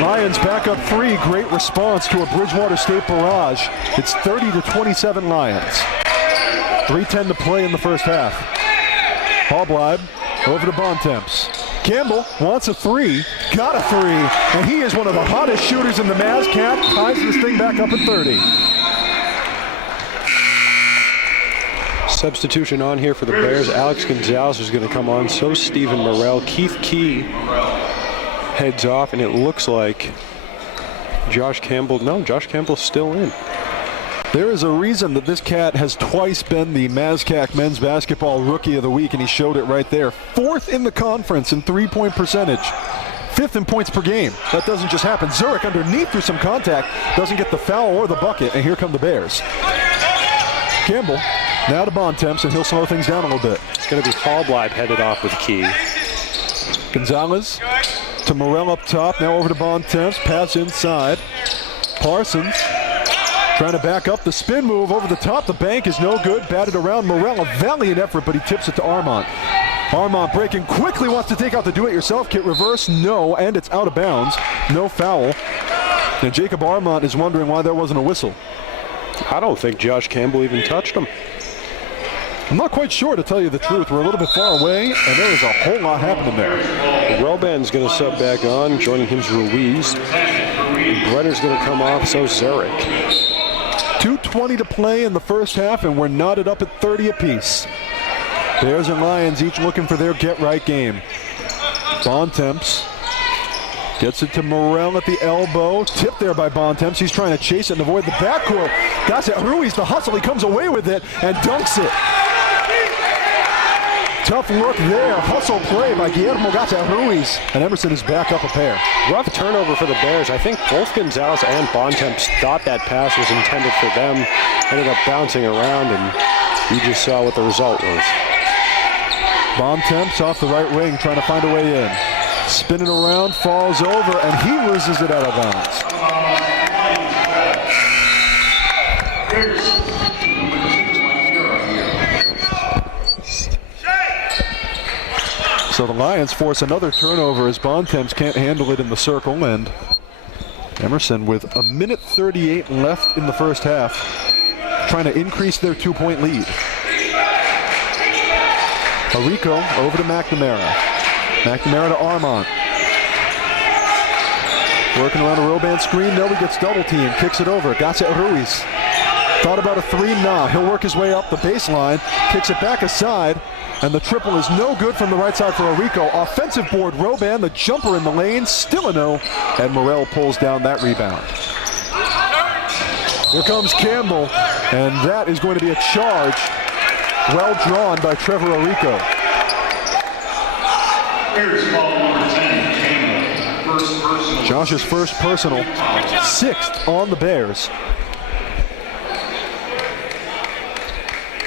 Lions back up 3. Great response to a Bridgewater State barrage. It's 30-27 Lions. 3:10 to play in the first half. Hallbleib over to Bontemps. Campbell wants a 3, got a 3, and he is one of the hottest shooters in the MazCat. Ties this thing back up at 30. Substitution on here for the Bears. Alex Gonzalez is going to come on. So Stephen Morrell. Keith Key heads off, and it looks like Josh Campbell's still in. There is a reason that this cat has twice been the MazCat Men's Basketball Rookie of the Week, and he showed it right there. 4th in the conference in three-point percentage. 5th in points per game. That doesn't just happen. Zurich underneath through some contact, doesn't get the foul or the bucket, and here come the Bears. Campbell now to Bontemps, and he'll slow things down a little bit. It's going to be Hallbleib headed off with Key. Gonzalez to Morrell up top, now over to Bontemps, pass inside. Parsons trying to back up the spin move over the top. The bank is no good. Batted around Morrell. A valiant effort, but he tips it to Armont. Armont breaking quickly, wants to take out the do-it-yourself kit. Reverse, no, and it's out of bounds. No foul. And Jacob Armont is wondering why there wasn't a whistle. I don't think Josh Campbell even touched him. I'm not quite sure, to tell you the truth. We're a little bit far away, and there is a whole lot happening there. Roban's going to sub back on. Joining him's Ruiz. Brenner's going to come off, so Zurich. 2:20 to play in the first half, and we're knotted up at 30 apiece. Bears and Lions each looking for their get-right game. Bontemps gets it to Morel at the elbow. Tipped there by Bontemps. He's trying to chase it and avoid the backcourt. Got it. Ruiz, the hustle. He comes away with it and dunks it. Tough look there. Hustle play by Guillermo Ruiz. And Emerson is back up a pair. Rough turnover for the Bears. I think both Gonzalez and Bontemps thought that pass was intended for them. Ended up bouncing around, and you just saw what the result was. Bontemps off the right wing, trying to find a way in. Spinning around, falls over, and he loses it out of bounds. So the Lions force another turnover as Bontemps can't handle it in the circle, and Emerson with 1:38 left in the first half, trying to increase their 2-point lead. Arico over to McNamara. McNamara to Armand. Working around a Roban screen, no, he gets double teamed, kicks it over. Got it, Ruiz. Thought about a three, nah. He'll work his way up the baseline, kicks it back aside, and the triple is no good from the right side for Arico. Offensive board, Roban, the jumper in the lane, still a no, and Morel pulls down that rebound. Here comes Campbell, and that is going to be a charge. Well drawn by Trevor Arico. Josh's first personal, 6th on the Bears.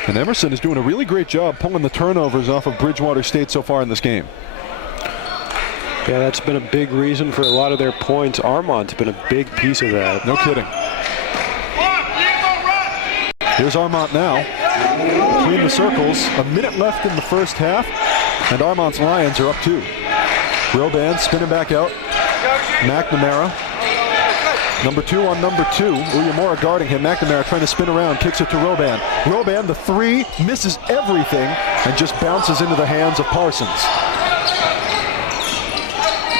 And Emerson is doing a really great job pulling the turnovers off of Bridgewater State so far in this game. Yeah, that's been a big reason for a lot of their points. Armand's been a big piece of that. No kidding. Here's Armand now. Between the circles, a minute left in the first half, and Armand's Lions are up 2. Roban spinning back out. McNamara. Number 2 on number 2. Uyemura guarding him. McNamara trying to spin around, kicks it to Roban. Roban, the 3, misses everything and just bounces into the hands of Parsons.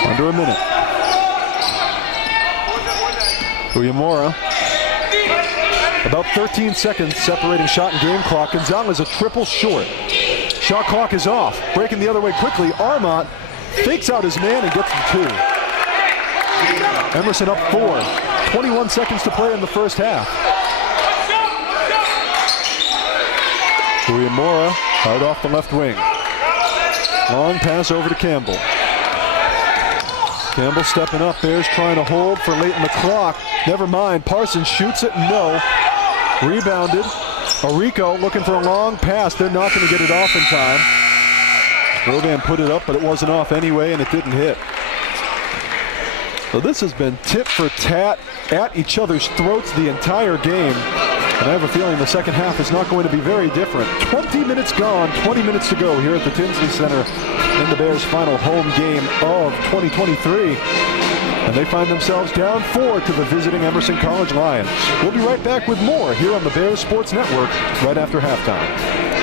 Under a minute. Uyemura. About 13 seconds separating shot and game clock. Gonzalez a triple short. Shot clock is off. Breaking the other way quickly. Armand fakes out his man and gets the 2. Emerson up 4. 21 seconds to play in the first half. Uyemura out off the left wing. Long pass over to Campbell. Campbell stepping up. Bears trying to hold for late in the clock. Never mind. Parsons shoots it. No. Rebounded. Arico looking for a long pass. They're not going to get it off in time. Roban put it up, but it wasn't off anyway, and it didn't hit. So this has been tit for tat at each other's throats the entire game. And I have a feeling the second half is not going to be very different. 20 minutes gone, 20 minutes to go here at the Tinsley Center in the Bears' final home game of 2023. And they find themselves down 4 to the visiting Emerson College Lions. We'll be right back with more here on the Bears Sports Network right after halftime.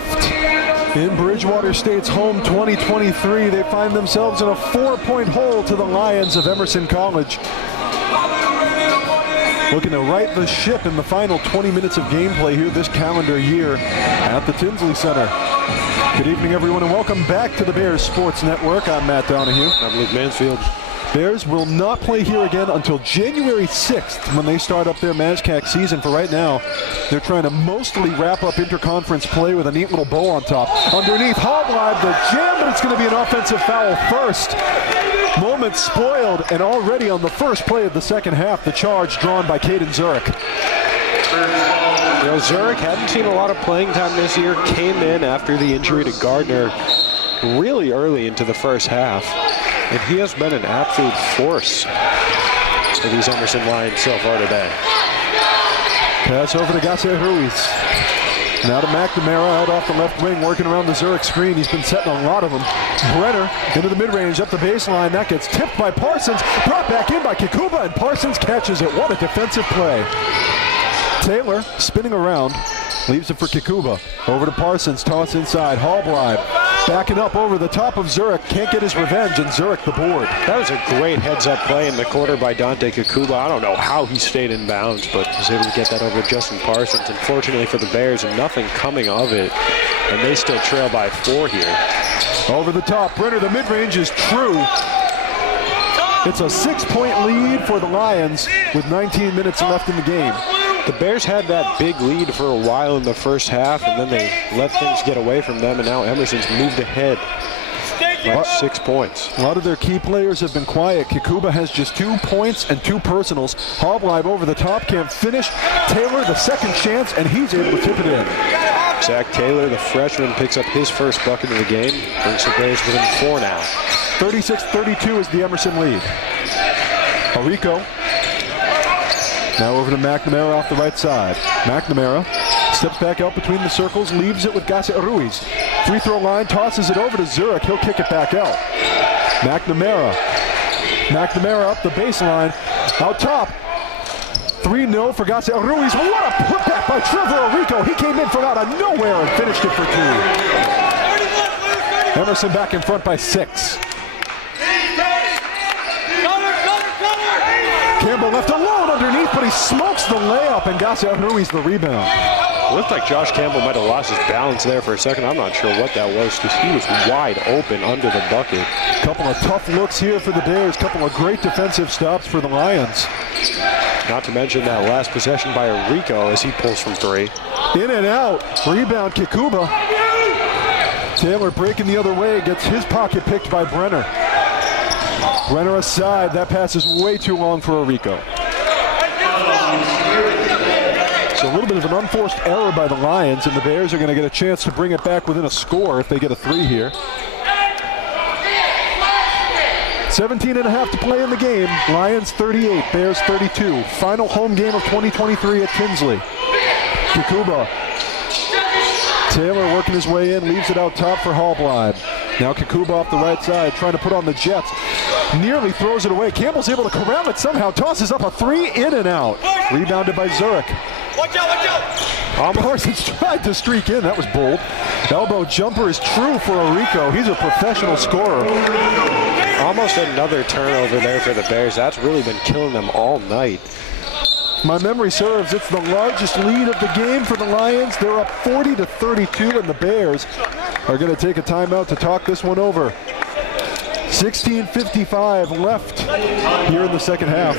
left in Bridgewater State's home 2023. They find themselves in a 4-point hole to the Lions of Emerson College. Looking to right the ship in the final 20 minutes of gameplay here this calendar year at the Tinsley Center. Good evening, everyone, and welcome back to the Bears Sports Network. I'm Matt Donahue. I'm Luke Mansfield. Bears will not play here again until January 6th when they start up their MASCAC season. For right now, they're trying to mostly wrap up interconference play with a neat little bow on top. Underneath, Hallblad, the jam, but it's going to be an offensive foul first. Moment spoiled, and already on the first play of the second half, the charge drawn by Caden Zurich. You know, Zurich hadn't seen a lot of playing time this year, came in after the injury to Gardner really early into the first half. And he has been an absolute force for these Emerson Lions so far today. Pass over to Garcia Ruiz. Now to McNamara out off the left wing, working around the Zurich screen. He's been setting a lot of them. Brenner into the mid-range, up the baseline. That gets tipped by Parsons. Brought back in by Kikuba, and Parsons catches it. What a defensive play. Taylor spinning around, leaves it for Kikuba. Over to Parsons, toss inside. Hallblad backing up over the top of Zurich. Can't get his revenge, and Zurich the board. That was a great heads-up play in the quarter by Dante Kikuba. I don't know how he stayed in bounds, but was able to get that over Justin Parsons. Unfortunately for the Bears, nothing coming of it, and they still trail by 4 here. Over the top, Brenner, the mid-range is true. It's a 6-point lead for the Lions with 19 minutes left in the game. The Bears had that big lead for a while in the first half, and then they let things get away from them, and now Emerson's moved ahead by 6 points. A lot of their key players have been quiet. Kikuba has just 2 points and 2 personals. Hallblad over the top, can't finish. Taylor, the second chance, and he's able to tip it in. Zach Taylor, the freshman, picks up his first bucket of the game, brings the Bears within 4 now. 36-32 is the Emerson lead. Arico. Now over to McNamara off the right side. McNamara steps back out between the circles, leaves it with Garcia Ruiz. Free throw line, tosses it over to Zurich. He'll kick it back out. McNamara up the baseline. Out top. 3-0 for Garcia Ruiz. What a putback by Trevor Arico. He came in from out of nowhere and finished it for 2. Emerson back in front by 6. Campbell left alone underneath, but he smokes the layup, and Garcia Ruiz the rebound. It looked like Josh Campbell might have lost his balance there for a second. I'm not sure what that was, because he was wide open under the bucket. Couple of tough looks here for the Bears. Couple of great defensive stops for the Lions. Not to mention that last possession by Arico as he pulls from 3. In and out. Rebound Kikuba. Taylor breaking the other way, gets his pocket picked by Brenner. Brenner aside, that pass is way too long for Arico. So a little bit of an unforced error by the Lions, and the Bears are going to get a chance to bring it back within a score if they get a 3 here. 17.5 to play in the game. Lions 38, Bears 32. Final home game of 2023 at Tinsley. Kikuba. Taylor working his way in, leaves it out top for Hallblad. Now Kikuba off the right side, trying to put on the Jets. Nearly throws it away. Campbell's able to corral it somehow. Tosses up a 3, in and out. Rebounded by Zurich. Watch out, watch out! Parsons tried to streak in. That was bold. Elbow jumper is true for Arico. He's a professional scorer. Almost another turnover there for the Bears. That's really been killing them all night. My memory serves, it's the largest lead of the game for the Lions. They're up 40-32, and the Bears are going to take a timeout to talk this one over. 16:55 left here in the second half.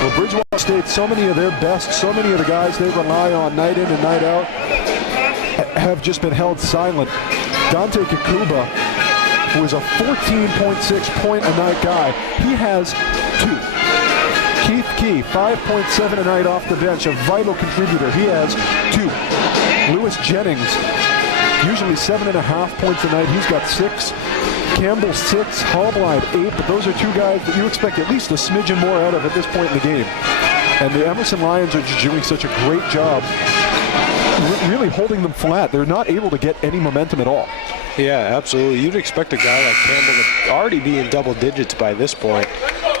Well, Bridgewater State, so many of their best, so many of the guys they rely on night in and night out have just been held silent. Dante Kikuba, who is a 14.6 point a night guy, he has 2. Keith Key, 5.7 a night off the bench, a vital contributor. He has 2. Lewis Jennings, usually 7.5 points a night. He's got 6. Campbell 6, Hallblad 8, but those are 2 guys that you expect at least a smidgen more out of at this point in the game. And the Emerson Lions are just doing such a great job really holding them flat. They're not able to get any momentum at all. Yeah, absolutely. You'd expect a guy like Campbell to already be in double digits by this point,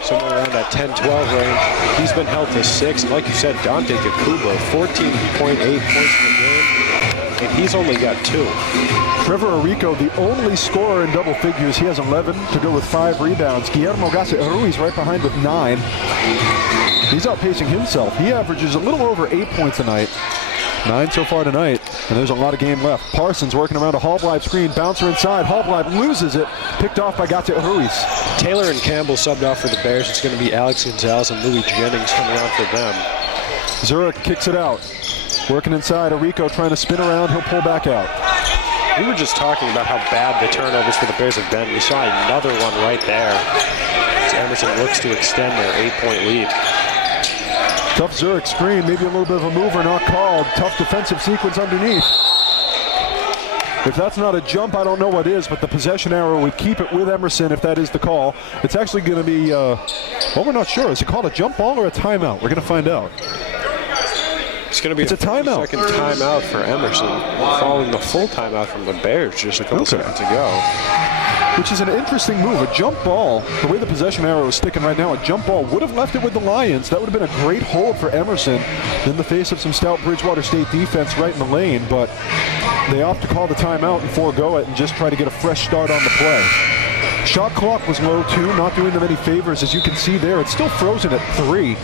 somewhere around that 10-12 range. He's been held to 6. And like you said, Dante Kikuba, 14.8 points in the game. and he's only got 2. Trevor Arico, the only scorer in double figures. He has 11 to go with 5 rebounds. Guillermo Ruiz right behind with 9. He's outpacing himself. He averages a little over 8 points a night. 9 so far tonight, and there's a lot of game left. Parsons working around a Hallbleib screen. Bouncer inside. Hallbleib loses it. Picked off by Ruiz. Taylor and Campbell subbed off for the Bears. It's going to be Alex Gonzalez and Louis Jennings coming on for them. Zurich kicks it out. Working inside. Arico trying to spin around. He'll pull back out. We were just talking about how bad the turnovers for the Bears have been. We saw another one right there as Emerson looks to extend their 8-point lead. Tough Zurich screen, maybe a little bit of a mover not called. Tough defensive sequence underneath. If that's not a jump, I don't know what is, but the possession arrow would keep it with Emerson if that is the call. It's actually going to be, well, we're not sure. Is it called a jump ball or a timeout? We're going to find out. It's going to be a timeout. Second timeout for Emerson, following the full timeout from the Bears just a couple seconds ago. Which is an interesting move. A jump ball, the way the possession arrow is sticking right now, a jump ball would have left it with the Lions. That would have been a great hold for Emerson in the face of some stout Bridgewater State defense right in the lane, but they opt to call the timeout and forego it and just try to get a fresh start on the play. Shot clock was low too, not doing them any favors. As you can see there, it's still frozen at 3.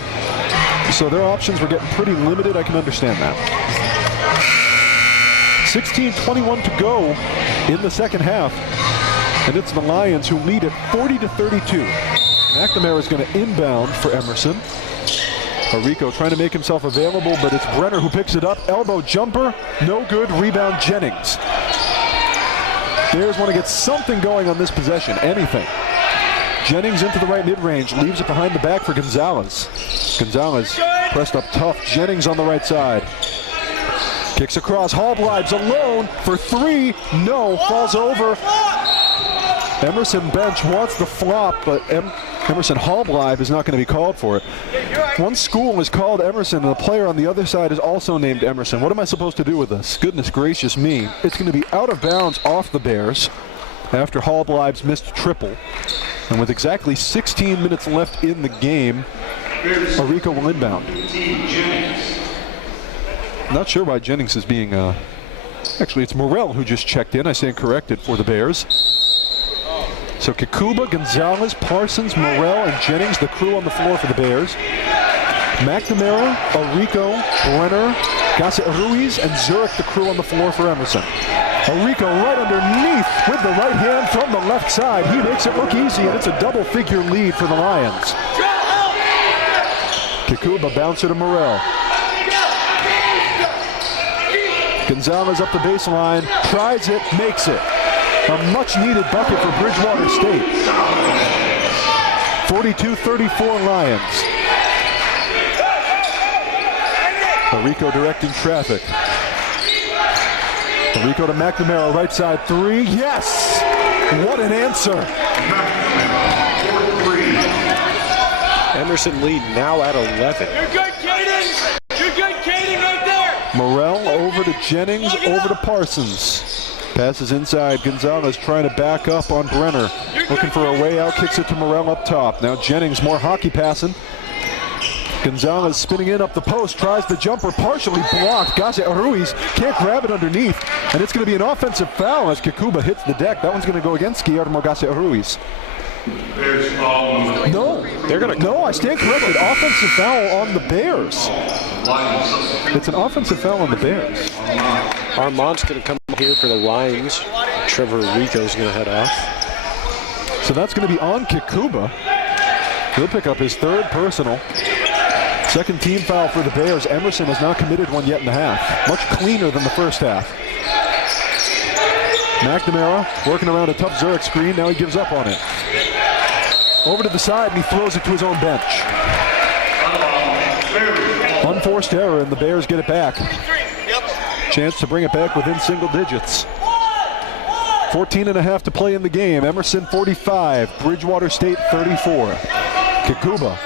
So their options were getting pretty limited. I can understand that. 16:21 to go in the second half. And it's the Lions who lead at 40-32. McNamara is going to inbound for Emerson. Arico trying to make himself available, but it's Brenner who picks it up. Elbow jumper, no good. Rebound Jennings. Bears want to get something going on this possession, anything. Jennings into the right mid-range, leaves it behind the back for Gonzalez. Gonzalez pressed up tough. Jennings on the right side. Kicks across. Hallbleib's alone for 3. No, falls over. Emerson bench wants the flop, but Emerson Hallbleib is not going to be called for it. One school is called Emerson, and the player on the other side is also named Emerson. What am I supposed to do with this? Goodness gracious me. It's going to be out of bounds off the Bears after Hallbleib's missed triple. And with exactly 16 minutes left in the game, Arico will inbound. Not sure why Jennings is being... Actually, it's Morrell who just checked in. I stand corrected for the Bears. So Kikuba, Gonzalez, Parsons, Morrell, and Jennings, the crew on the floor for the Bears. McNamara, Arico, Brenner, Ruiz, and Zurich, the crew on the floor for Emerson. Arico right underneath with the right hand from the left side. He makes it look easy, and it's a double-figure lead for the Lions. Kikuba bouncer to Morrell. Gonzalez up the baseline, tries it, makes it. A much-needed bucket for Bridgewater State. 42-34 Lions. Arico directing traffic. Arico to McNamara, right side 3. Yes! What an answer! Emerson lead now at 11. You're good, Caden! You're good, Caden, right there! Morrell over to Jennings, over to Parsons. Passes inside. Gonzalez trying to back up on Brenner. Looking for a way out. Kicks it to Morrell up top. Now Jennings more hockey passing. Gonzalez spinning in up the post. Tries the jumper. Partially blocked. Ruiz can't grab it underneath. And it's going to be an offensive foul as Kikuba hits the deck. That one's going to go against Guillermo Ruiz. No, they're going to. No, I stand corrected. Offensive foul on the Bears. It's an offensive foul on the Bears. Armand's going to come here for the Lions. Trevor Arico's going to head off. So that's going to be on Kikuba. He'll pick up his 3rd personal. Second team foul for the Bears. Emerson has not committed one yet in the half. Much cleaner than the first half. McNamara working around a tough Zurich screen. Now he gives up on it. Over to the side, and he throws it to his own bench. Unforced error, and the Bears get it back. Chance to bring it back within single digits. 14.5 to play in the game. Emerson 45, Bridgewater State 34. Kikuba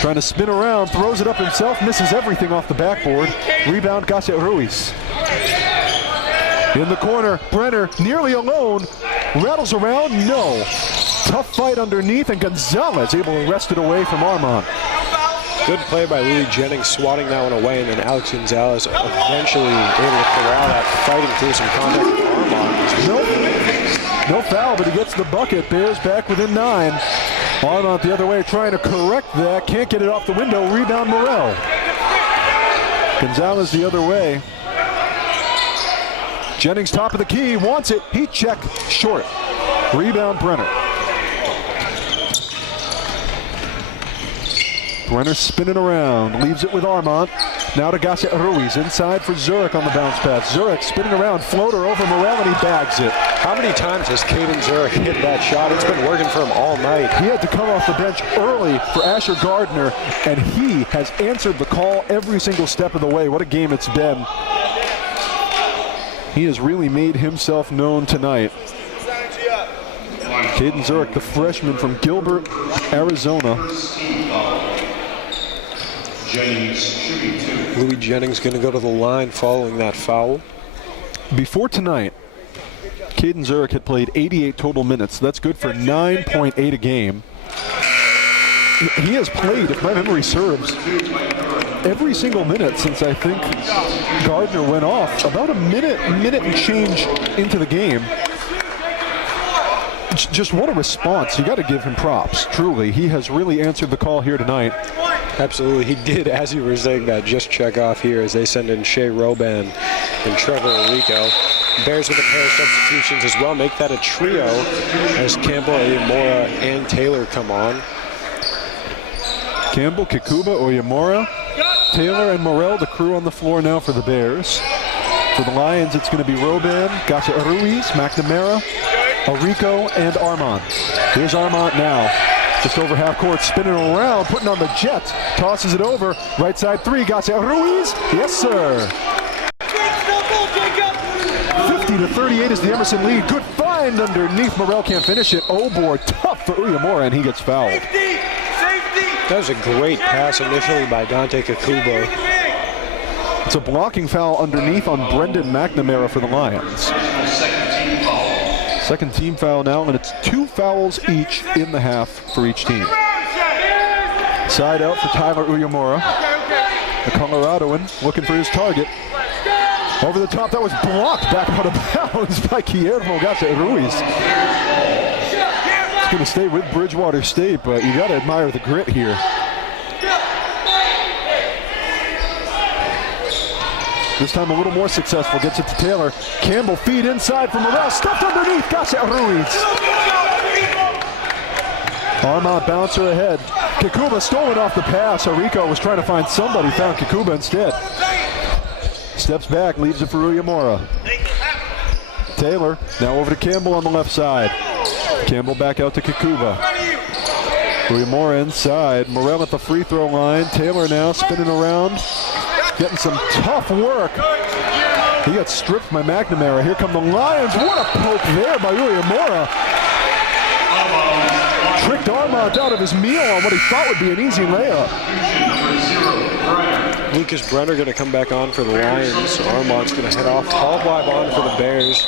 trying to spin around, throws it up himself, misses everything off the backboard. Rebound, Ruiz. In the corner, Brenner nearly alone, rattles around, no. Tough fight underneath, and Gonzalez able to wrest it away from Armand. Good play by Louis Jennings, swatting that one away, and then Alex Gonzalez eventually able to corral that, fighting through some contact with Armand. No foul, but he gets the bucket. Bears back within 9. Armand the other way, trying to correct that. Can't get it off the window. Rebound Morrell. Gonzalez the other way. Jennings top of the key, wants it. Heat check, short. Rebound Brenner. Brenner spinning around, leaves it with Armand. Now to Garcia Ruiz, inside for Zurich on the bounce pass. Zurich spinning around, floater over Morrell, and he bags it. How many times has Caden Zurich hit that shot? It's been working for him all night. He had to come off the bench early for Asher Gardner, and he has answered the call every single step of the way. What a game it's been. He has really made himself known tonight. Caden Zurich, the freshman from Gilbert, Arizona. Louis Jennings going to go to the line following that foul. Before tonight, Caden Zurich had played 88 total minutes. That's good for 9.8 a game. He has played, if my memory serves, every single minute since I think Gardner went off. About a minute and change into the game. Just what a response. You got to give him props. Truly, he has really answered the call here tonight. Absolutely, he did, as you were saying that, just check off here as they send in Shea Roban and Trevor Rico. Bears with a pair of substitutions as well, make that a trio as Campbell, Oyemora, and Taylor come on. Campbell, Kikuba, Oyemora, Taylor, and Morrell, the crew on the floor now for the Bears. For the Lions, it's going to be Roban, Garcia Ruiz, McNamara, Arico, and Armand. Here's Armand now. Just over half court, spinning around, putting on the jet. Tosses it over. Right side three, Garcia Ruiz. Yes, sir. 50-38 is the Emerson lead. Good find underneath. Morrell can't finish it. Oh, boy, tough for Oyemora, and he gets fouled. That was a great pass initially by Dante Kikubo. It's a blocking foul underneath on Brendan McNamara for the Lions. Second team foul now, and it's 2 fouls each in the half for each team. Side out for Tyler Oyemora. The Coloradoan looking for his target. Over the top, that was blocked back out of bounds by Guillermo Garcia Ruiz. It's going to stay with Bridgewater State, but you got to admire the grit here. This time a little more successful, gets it to Taylor. Campbell feed inside for Morrell, stuffed underneath, Garcia Ruiz. Armand bouncer ahead. Kikuba stolen off the pass. Arico was trying to find somebody, found Kikuba instead. Steps back, leaves it for Oyemora. Taylor, now over to Campbell on the left side. Campbell back out to Kikuba. Oyemora inside, Morrell at the free throw line. Taylor now spinning around. Getting some tough work. He got stripped by McNamara. Here come the Lions. What a poke there by Oyemora. Tricked Armand out of his meal on what he thought would be an easy layup. Lucas Brenner going to come back on for the Lions. Armand's going to head off. Hallbleib on for the Bears.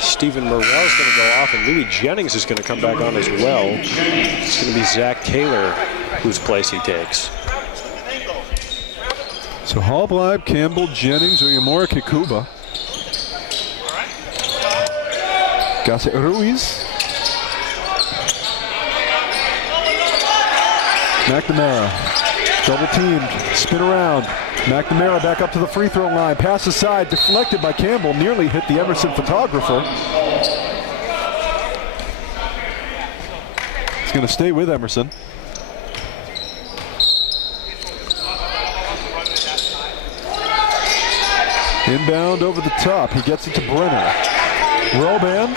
Stephen Morrell's going to go off, and Louis Jennings is going to come back on as well. It's going to be Zach Taylor whose place he takes. So Hallbleib, Campbell, Jennings, Oyemora, Kikuba. Garcia Ruiz. McNamara, double teamed, spin around. McNamara back up to the free throw line. Pass aside, deflected by Campbell, nearly hit the Emerson photographer. He's going to stay with Emerson. Inbound over the top. He gets it to Brenner. Roban,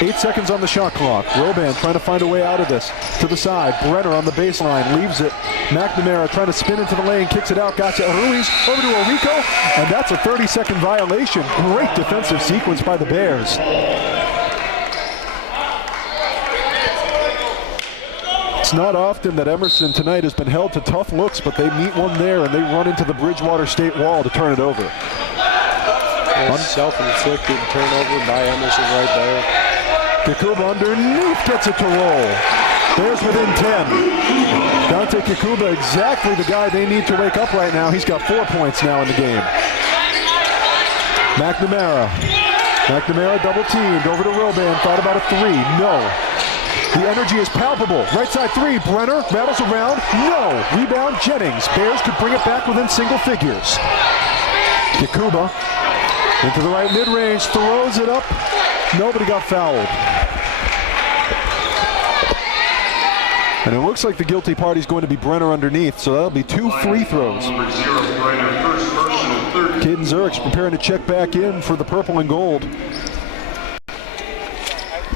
8 seconds on the shot clock. Roban trying to find a way out of this. To the side. Brenner on the baseline. Leaves it. McNamara trying to spin into the lane. Kicks it out. Garcia Ruiz over to Arico. And that's a 30-second violation. Great defensive sequence by the Bears. It's not often that Emerson tonight has been held to tough looks, but they meet one there and they run into the Bridgewater State wall to turn it over. Self-inflicted turnover by Emerson right there. Kikuba underneath gets it to roll. Bears within 10. Dante Kikuba, exactly the guy they need to wake up right now. He's got 4 points now in the game. McNamara double teamed over to Roban, thought about a three, no. The energy is palpable, right side three, Brenner rattles around, no. Rebound Jennings, Bears could bring it back within single figures. Kikuba into the right mid-range, throws it up, nobody got fouled. And it looks like the guilty party is going to be Brenner underneath, so that'll be 2 free throws. Caden Zurich's preparing to check back in for the purple and gold.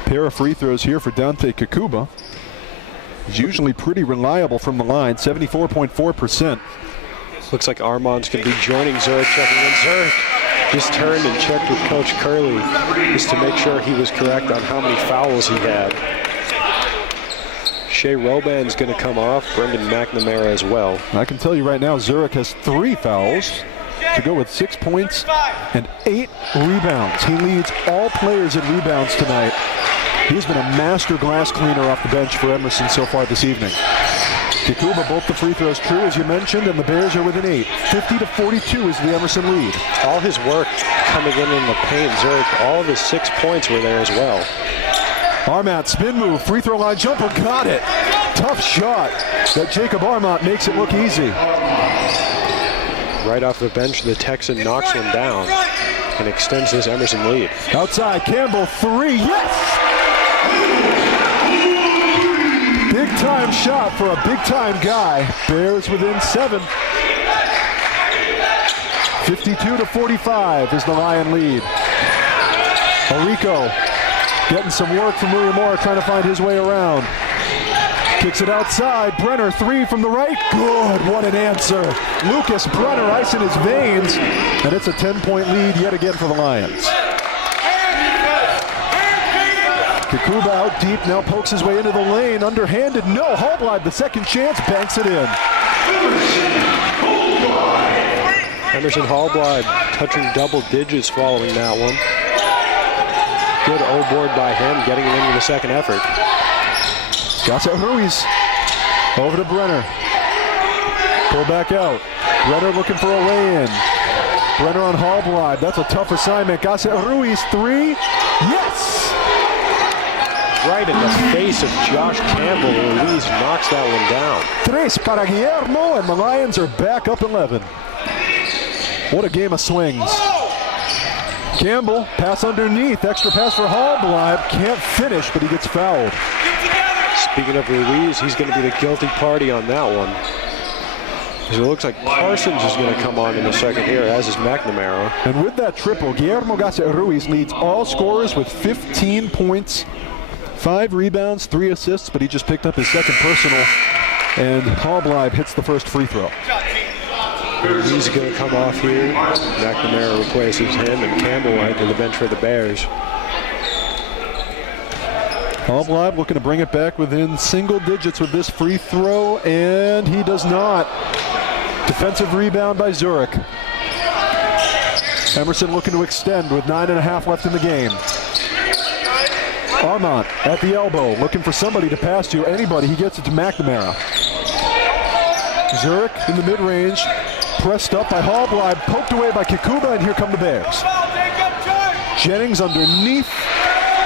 Pair of free throws here for Dante Kikuba. He's usually pretty reliable from the line, 74.4%. Looks like Armand's going to be joining Zurich, checking in. Zurich just turned and checked with Coach Curley just to make sure he was correct on how many fouls he had. Shea Roban's going to come off, Brendan McNamara as well. I can tell you right now, Zurich has 3 fouls to go with 6 points and 8 rebounds. He leads all players in rebounds tonight. He's been a master glass cleaner off the bench for Emerson so far this evening. Kikuba, both the free throws true, as you mentioned, and the Bears are within 8. 50-42 is the Emerson lead. All his work coming in the paint, Zurich, all of his 6 points were there as well. Armand, spin move, free throw line jumper, got it. Tough shot that Jacob Armand makes it look easy. Right off the bench, the Texan knocks one down and extends this Emerson lead. Outside, Campbell, 3, yes! Big time shot for a big time guy. Bears within 7. 52-45 is the Lion lead. Orico getting some work from William Moore, trying to find his way around. Kicks it outside. Brenner, 3 from the right. Good, what an answer. Lucas Brenner, ice in his veins. And it's a 10-point lead yet again for the Lions. Kikuba out deep, now pokes his way into the lane. Underhanded, no. Hallblad, the second chance, banks it in. Emerson Hallblad touching double digits following that one. Good O-board by him, getting it into the second effort. Gasset Ruiz over to Brenner. Pull back out. Brenner looking for a lay-in. Brenner on Hallblad. That's a tough assignment. Gasset Ruiz, 3. Yes! Right in the face of Josh Campbell. Ruiz knocks that one down. 3 para Guillermo, and the Lions are back up 11. What a game of swings. Campbell, pass underneath. Extra pass for Hallblad. Can't finish, but he gets fouled. Speaking of Ruiz, he's going to be the guilty party on that one. It looks like Parsons is going to come on in a second here, as is McNamara. And with that triple, Guillermo Gasset Ruiz leads all scorers with 15 points, 5 rebounds, 3 assists, but he just picked up his second personal, and Hallblad hits the first free throw. He's going to come off here. McNamara replaces him, and Campbell went to the bench for the Bears. Hallblad looking to bring it back within single digits with this free throw, and he does not. Defensive rebound by Zurich. Emerson looking to extend with 9.5 left in the game. Armand at the elbow, looking for somebody to pass to. Anybody, he gets it to McNamara. Zurich in the mid-range, pressed up by Hallblad, poked away by Kikuba, and here come the Bears. Jennings underneath,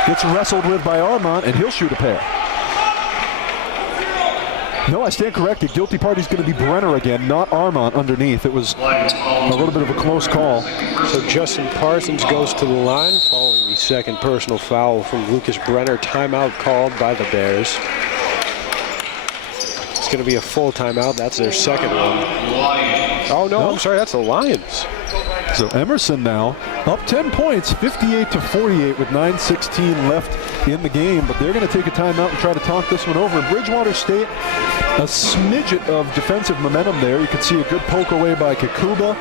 gets wrestled with by Armand, and he'll shoot a pair. No, I stand corrected. Guilty party's going to be Brenner again, not Armand underneath. It was a little bit of a close call. So Justin Parsons goes to the line following the second personal foul from Lucas Brenner. Timeout called by the Bears. It's going to be a full timeout. That's their second one. Oh, no, I'm sorry. That's the Lions. So Emerson now up 10 points, 58-48 with 9:16 left in the game. But they're going to take a timeout and try to talk this one over. Bridgewater State, a smidget of defensive momentum there. You can see a good poke away by Kikuba.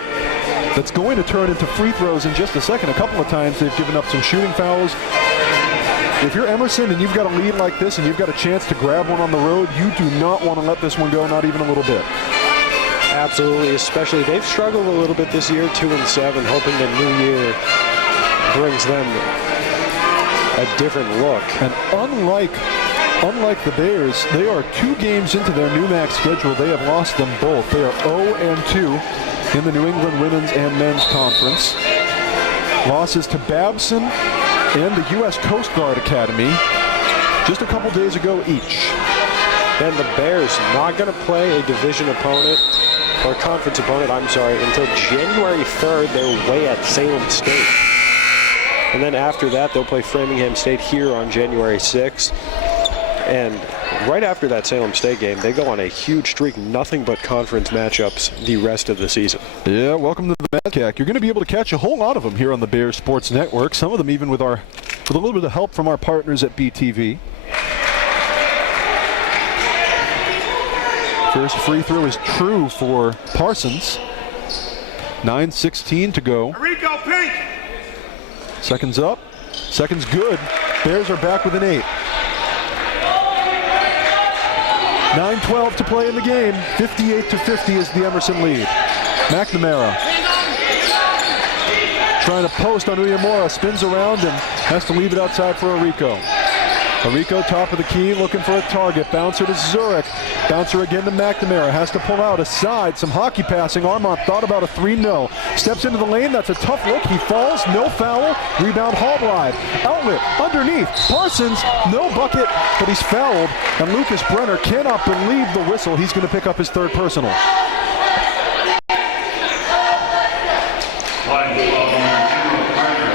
That's going to turn into free throws in just a second. A couple of times they've given up some shooting fouls. If you're Emerson and you've got a lead like this and you've got a chance to grab one on the road, you do not want to let this one go, not even a little bit. Absolutely, especially they've struggled a little bit this year, 2-7, hoping the new year brings them a different look. And unlike unlike the Bears, they are 2 games into their new max schedule. They have lost them both. They are 0-2 in the New England Women's and Men's Conference. Losses to Babson and the U.S. Coast Guard Academy just a couple days ago each. And the Bears not going to play a division opponent, or conference opponent, I'm sorry, until January 3rd. They're away at Salem State. And then after that, they'll play Framingham State here on January 6th. And right after that Salem State game, they go on a huge streak, nothing but conference matchups the rest of the season. Yeah, welcome to the MadCac. You're going to be able to catch a whole lot of them here on the Bears Sports Network, some of them even with a little bit of help from our partners at BTV. First free throw is true for Parsons. 9:16 to go. Rico, pink. Seconds up. Seconds good. Bears are back with an 8. 9:12 to play in the game. 58-50 is the Emerson lead. McNamara trying to post on Uyemura. Spins around and has to leave it outside for Arico. Arico, top of the key, looking for a target. Bouncer to Zurich. Bouncer again to McNamara. Has to pull out aside. Some hockey passing. Armand thought about a 3, no. Steps into the lane. That's a tough look. He falls. No foul. Rebound Hallblide. Outlet underneath. Parsons. No bucket, but he's fouled. And Lucas Brenner cannot believe the whistle. He's going to pick up his 3rd personal.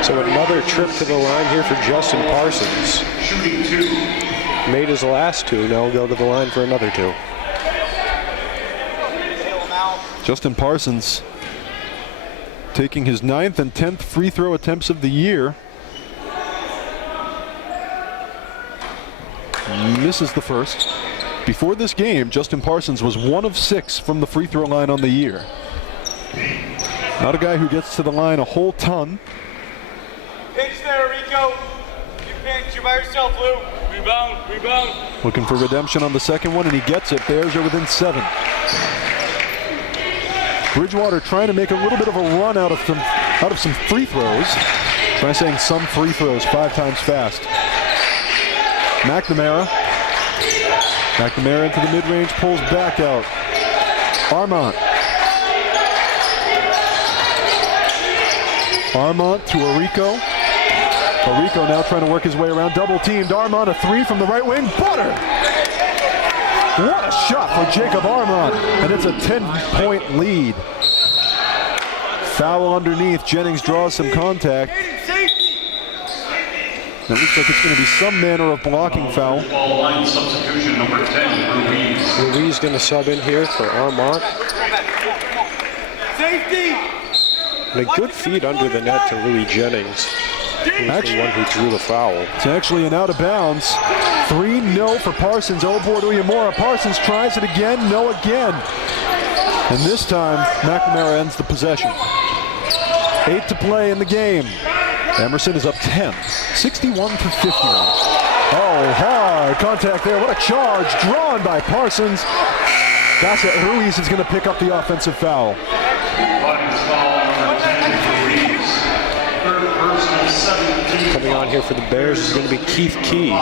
So another trip to the line here for Justin Parsons. Shooting 2. Made his last 2, now he'll go to the line for another 2. Justin Parsons taking his 9th and 10th free throw attempts of the year. Misses the first. Before this game, Justin Parsons was 1 of 6 from the free throw line on the year. Not a guy who gets to the line a whole ton. Pinch there, Rico. You pinch. You're by yourself, Lou. Rebound, rebound. Looking for redemption on the second one, and he gets it. Bears are within 7. Bridgewater trying to make a little bit of a run out of some free throws. Try saying some free throws 5 times fast. McNamara into the mid-range, pulls back out. Armand to Arico. Arico now trying to work his way around. Double teamed. Armand, a 3 from the right wing. Butter! What a shot for Jacob Armand. And it's a 10-point lead. Foul underneath. Jennings draws some contact. It looks like it's going to be some manner of blocking foul. Line substitution number 10, Ruiz going to sub in here for Armand. Safety. And a good feed under the net to Louis Jennings, who's the one who drew the foul. It's actually an out of bounds. 3 no for Parsons. Oh boy, Uyemura. Parsons tries it again. No again. And this time, McNamara ends the possession. 8 to play in the game. Emerson is up 10. 61-51. Oh, hard contact there. What a charge drawn by Parsons. Gossett Ruiz is going to pick up the offensive foul. Coming on here for the Bears is going to be Keith Key.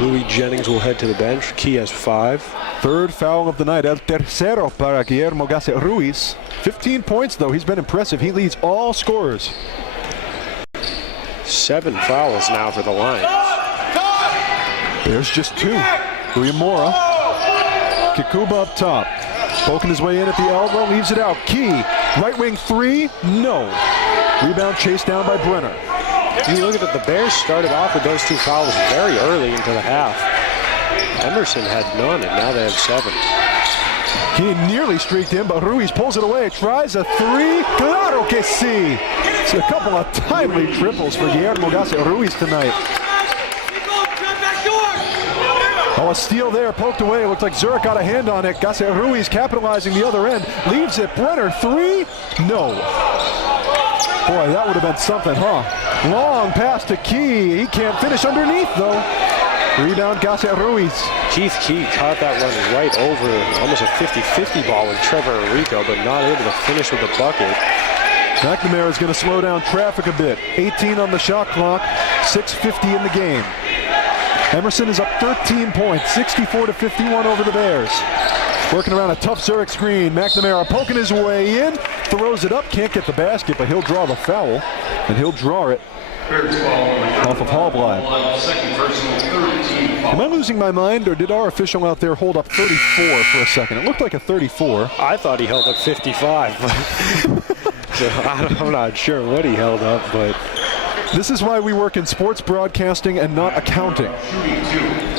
Louis Jennings will head to the bench. Key has 5. 3rd foul of the night. El tercero para Guillermo Gossett Ruiz. 15 points, though. He's been impressive. He leads all scorers. 7 fouls now for the Lions. There's just 2. Uyemura. Kikuba up top. Poking his way in at the elbow. Leaves it out. Key. Right wing 3. No. Rebound chased down by Brenner. You look at it, the Bears started off with those 2 fouls very early into the half. Emerson had none, and now they have 7. He nearly streaked in, but Ruiz pulls it away. Tries a 3. Claro que sí. It's a couple of timely triples for Guillermo Gossett Ruiz tonight. Oh, a steal there, poked away. It looked like Zurich got a hand on it. Gossett Ruiz capitalizing the other end. Leaves it. Brenner, 3. No. Boy, that would have been something, huh? Long pass to Key. He can't finish underneath, though. Rebound, Gossett Ruiz. Keith Key caught that one right over almost a 50-50 ball with Trevor Arico, but not able to finish with the bucket. McNamara is going to slow down traffic a bit. 18 on the shot clock, 6:50 in the game. Emerson is up 13 points, 64-51 over the Bears. Working around a tough Zurich screen. McNamara poking his way in, throws it up, can't get the basket, but he'll draw the foul, and he'll draw it off of Hallblad. Am I losing my mind, or did our official out there hold up 34 for a second? It looked like a 34. I thought he held up 55. So I'm not sure what he held up, but this is why we work in sports broadcasting and not accounting.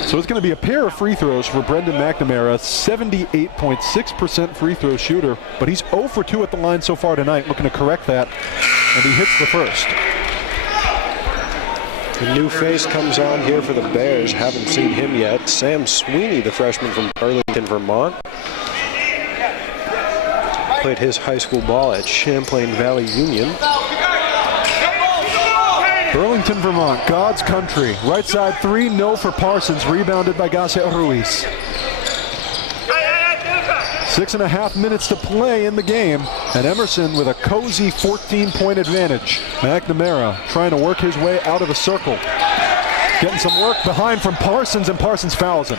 So it's going to be a pair of free throws for Brendan McNamara, 78.6% free throw shooter, but he's 0 for 2 at the line so far tonight, looking to correct that, and he hits the first. a new face comes on here for the Bears. Haven't seen him yet. Sam Sweeney, the freshman from Burlington, Vermont. Played his high school ball at Champlain Valley Union. Burlington, Vermont, God's country. Right side three, no for Parsons. Rebounded by Gasset Ruiz. 6.5 minutes to play in the game, and Emerson with a cozy 14-point advantage. McNamara trying to work his way out of the circle. Getting some work behind from Parsons, and Parsons fouls him.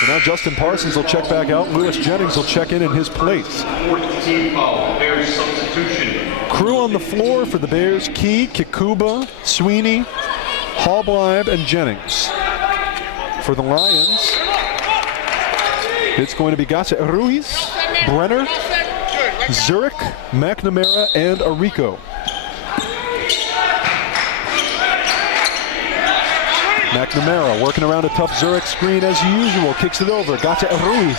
So now Justin Parsons will check back out. Lewis Jennings will check in his place. 14 foul, Bears substitution. Crew on the floor for the Bears: Key, Kikuba, Sweeney, Hallblad, and Jennings. For the Lions, it's going to be Gasset Ruiz, Brenner, Zurich, McNamara, and Arico. McNamara working around a tough Zurich screen as usual. Kicks it over. Gasset Ruiz.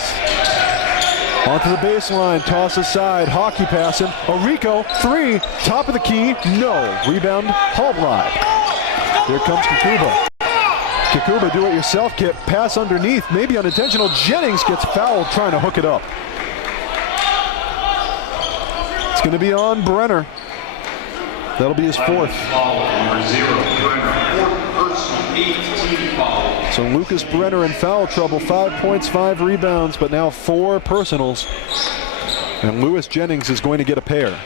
Onto the baseline. Toss aside. Hockey passing. Arico. Three. Top of the key. No. Rebound. Hallblad. Here comes Kikuba. Kikuba, do-it-yourself kit. Pass underneath. Maybe unintentional. Jennings gets fouled trying to hook it up. It's going to be on Brenner. That'll be his fourth. So Lucas Brenner in foul trouble. 5 points, 5 rebounds, but now 4 personals. And Lewis Jennings is going to get a pair.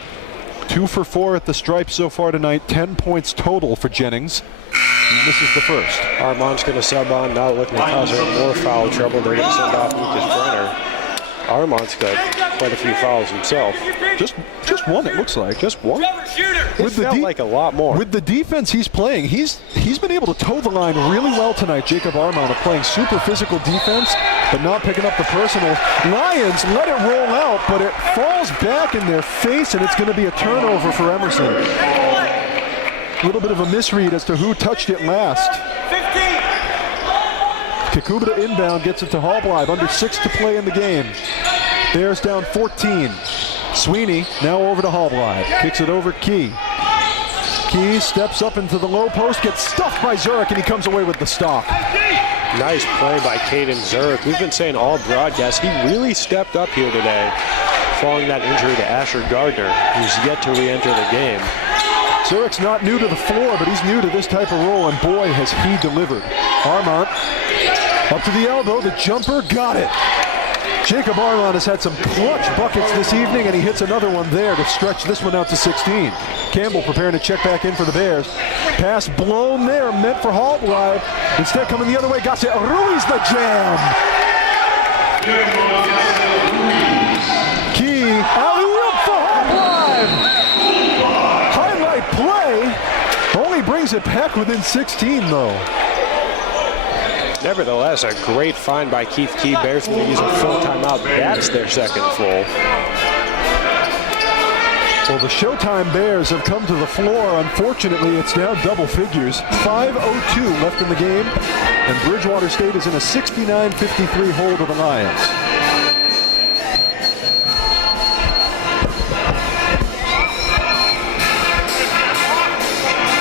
2 for 4 at the stripe so far tonight. 10 points total for Jennings. And this is the first. Armand's going to sub on now, looking to cause her more foul trouble. They're going to send off Lucas Brenner. Armand's got quite a few fouls himself. Just one, it looks like. Just one? It felt like a lot more. With the defense he's playing, he's been able to toe the line really well tonight. Jacob Armand playing super physical defense, but not picking up the personal. Lions let it roll out, but it falls back in their face, and it's going to be a turnover for Emerson. A little bit of a misread as to who touched it last. 15. Kikuba to inbound, gets it to Hallblad. Under 6 to play in the game. Bears down 14. Sweeney now over to Hallblad. Kicks it over Key. Key steps up into the low post, gets stuffed by Zurich, and he comes away with the stop. Nice play by Caden Zurich. We've been saying all broadcasts, he really stepped up here today, following that injury to Asher Gardner, who's yet to re-enter the game. Zurich's not new to the floor, but he's new to this type of role, and boy, has he delivered. Armand up to the elbow, the jumper, got it. Jacob Armand has had some clutch buckets this evening, and he hits another one there to stretch this one out to 16. Campbell preparing to check back in for the Bears. Pass blown there, meant for Hallblad. Instead coming the other way, Gasset Ruiz the jam. Key, alley-oop for Hallblad. Highlight play, only brings it back within 16 though. Nevertheless, a great find by Keith Key. Bears going to use a full timeout. That's their second full. Well, the Showtime Bears have come to the floor. Unfortunately, it's now double figures. 5:02 left in the game, and Bridgewater State is in a 69-53 hold of the Lions.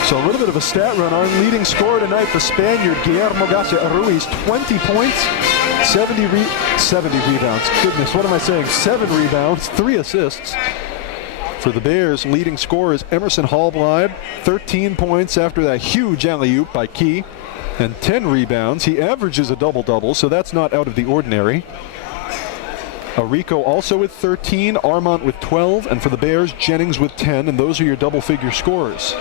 So a little bit of a stat run. Our leading scorer tonight, the Spaniard Guillermo Gasset Ruiz, 20 points, 70 rebounds. Goodness, what am I saying? 7 rebounds, 3 assists. For the Bears, leading scorer is Emerson Hallblad, 13 points after that huge alley-oop by Key, and 10 rebounds. He averages a double-double, so that's not out of the ordinary. Arico also with 13, Armont with 12, and for the Bears, Jennings with 10, and those are your double-figure scorers.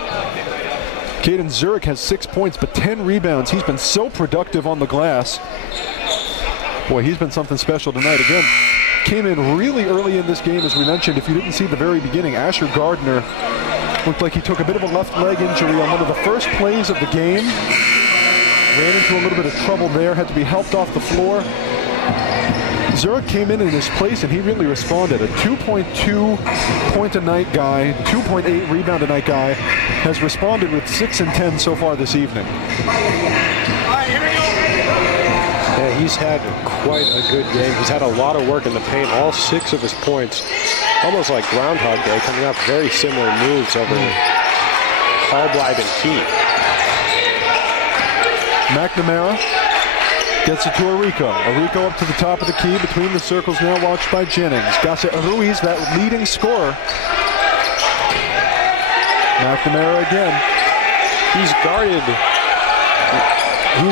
Caden Zurich has 6 points, but 10 rebounds. He's been so productive on the glass. Boy, he's been something special tonight. Again, came in really early in this game, as we mentioned. If you didn't see the very beginning, Asher Gardner looked like he took a bit of a left leg injury on one of the first plays of the game. Ran into a little bit of trouble there, had to be helped off the floor. Zurich came in his place, and he really responded. A 2.2 point a night guy, 2.8 rebound a night guy, has responded with 6 and 10 so far this evening. Yeah, he's had quite a good game. He's had a lot of work in the paint. All 6 of his points, almost like Groundhog Day, coming up very similar moves over Hallbleib and Keith. McNamara gets it to Arico. Arico up to the top of the key, between the circles now, watched by Jennings. Gasset Ruiz, that leading scorer. McNamara again. He's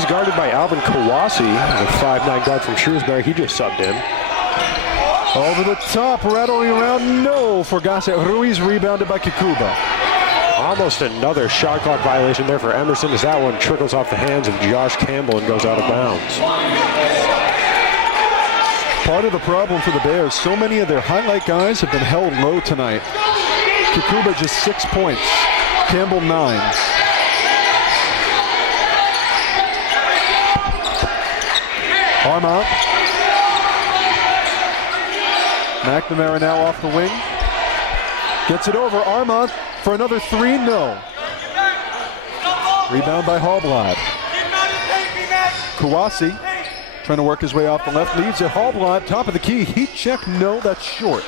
guarded by Alvin Kawasi, the 5'9" guard from Shrewsbury. He just subbed in. Over the top, rattling around, no for Gasset Ruiz, rebounded by Kikuba. Almost another shot clock violation there for Emerson, as that one trickles off the hands of Josh Campbell and goes out of bounds. Part of the problem for the Bears, so many of their highlight guys have been held low tonight. Kikuba just 6 points, Campbell 9. Armont. McNamara now off the wing. Gets it over, Armont for another 3, no. Rebound by Hallbleib. Kawasi trying to work his way off the left, leaves it. Hallbleib, top of the key, heat check, no, that's short.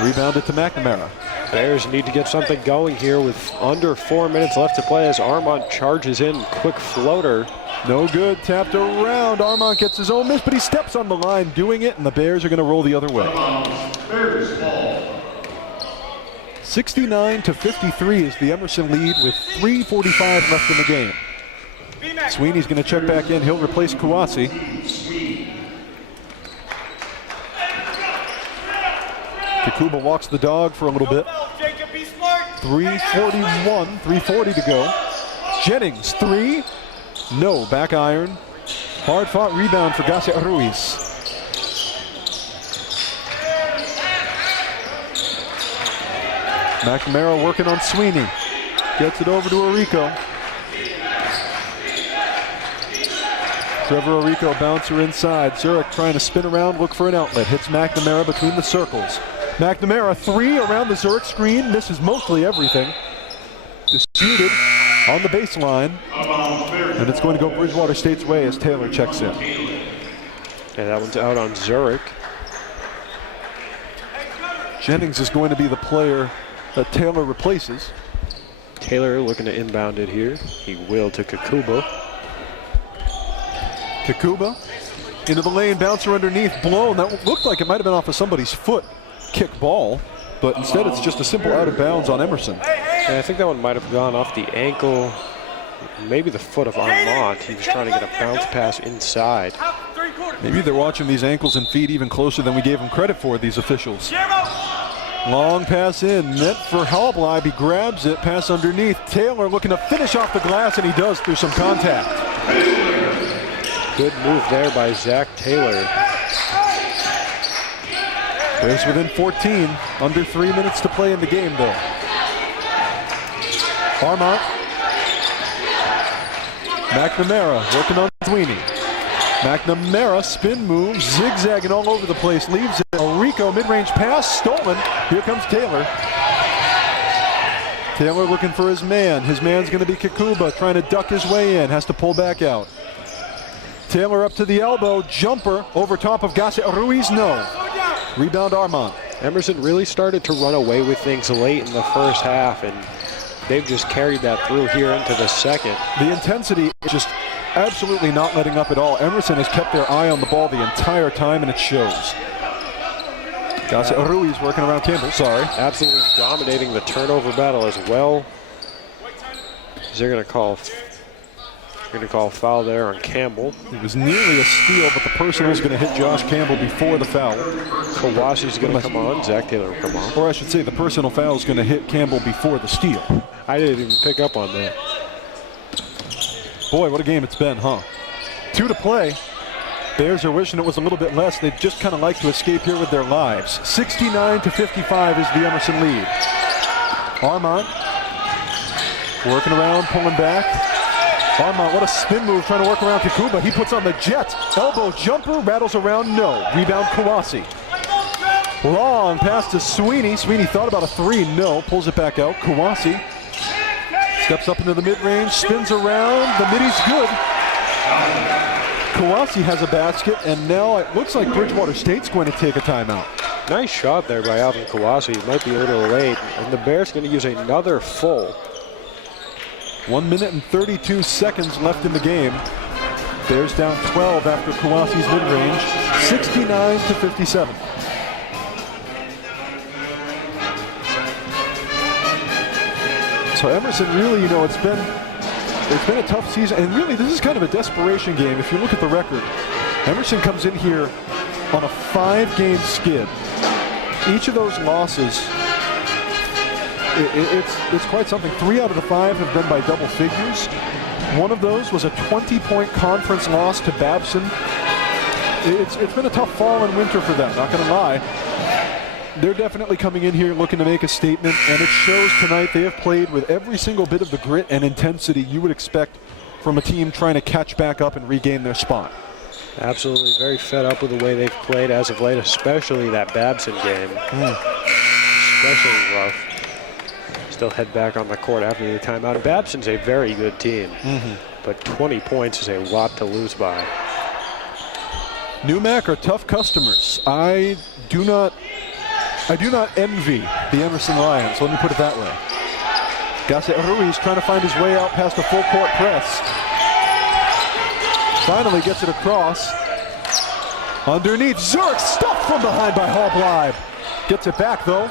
Rebounded to McNamara. Bears need to get something going here with under 4 minutes left to play as Armont charges in. Quick floater. No good, tapped around. Armont gets his own miss, but he steps on the line doing it, and the Bears are going to roll the other way. 69-53 is the Emerson lead with 3:45 left in the game. Sweeney's going to check back in. He'll replace Kawasi. Kikuba walks the dog for a little bit. 3:41, 3:40 to go. Jennings, 3. No, back iron. Hard fought rebound for Gasset Ruiz. McNamara working on Sweeney. Gets it over to Arico. Trevor Arico, bouncer inside. Zurich trying to spin around, look for an outlet. Hits McNamara between the circles. McNamara, 3 around the Zurich screen. Misses mostly everything. Disputed on the baseline. And it's going to go Bridgewater State's way as Taylor checks in. And that one's out on Zurich. Jennings is going to be the player that Taylor replaces. Taylor looking to inbound it here. He will to Kikuba. Kikuba into the lane, bouncer underneath, blown. That looked like it might have been off of somebody's foot. Kick ball, but instead it's just a simple out of bounds on Emerson. And I think that one might have gone off the ankle, maybe the foot of Armont. He was trying to get a bounce pass inside. Maybe they're watching these ankles and feet even closer than we gave them credit for, these officials. Long pass in, net for Hallbleib. He grabs it, pass underneath. Taylor looking to finish off the glass, and he does through some contact. Good move there by Zach Taylor. Bears within 14, under 3 minutes to play in the game though. Armont. McNamara working on Sweeney. McNamara spin move, zigzagging all over the place, leaves it. Arico mid-range pass, stolen. Here comes Taylor. Taylor looking for his man. His man's going to be Kikuba, trying to duck his way in, has to pull back out. Taylor up to the elbow, jumper over top of Gasset Ruiz, no. Rebound Armont. Emerson really started to run away with things late in the first half, and they've just carried that through here into the second. The intensity is just absolutely not letting up at all. Emerson has kept their eye on the ball the entire time, and it shows. Gasset Ruiz working around Campbell, sorry. Absolutely dominating the turnover battle as well. They're going to call Going to call a foul there on Campbell. It was nearly a steal, but the personal is going to hit Josh Campbell before the foul. Kowalski's going to come on. Zach Taylor will come on. Or I should say the personal foul is going to hit Campbell before the steal. I didn't even pick up on that. Boy, what a game it's been, huh? 2 to play. Bears are wishing it was a little bit less. They'd just kind of like to escape here with their lives. 69-55 is the Emerson lead. Armand working around, pulling back. Armand, what a spin move trying to work around Kikuba. He puts on the jet. Elbow jumper, rattles around, no. Rebound Kawasi. Long pass to Sweeney. Sweeney thought about a 3, no. Pulls it back out. Kawasi steps up into the mid-range, spins around. The middy's good. Kawasi has a basket, and now it looks like Bridgewater State's going to take a timeout. Nice shot there by Alvin Kawasi. He might be a little late, and the Bears going to use another full. 1 minute and 32 seconds left in the game. Bears down 12 after Kawasi's mid-range, 69-57. So Emerson really, it's been a tough season, and really this is kind of a desperation game. If you look at the record, Emerson comes in here on a 5-game skid. Each of those losses, it's quite something. 3 out of the 5 have been by double figures. One of those was a 20-point conference loss to Babson. It's been a tough fall and winter for them, not going to lie. They're definitely coming in here looking to make a statement, and it shows tonight. They have played with every single bit of the grit and intensity you would expect from a team trying to catch back up and regain their spot. Absolutely very fed up with the way they've played as of late, especially that Babson game. Especially rough. Still head back on the court after the timeout. Babson's a very good team, but 20 points is a lot to lose by. Newmac are tough customers. I do not envy the Emerson Lions, let me put it that way. Gasset Ruiz trying to find his way out past a full court press. Finally gets it across. Underneath, Zurich stuffed from behind by Hall-Blybe. Gets it back though.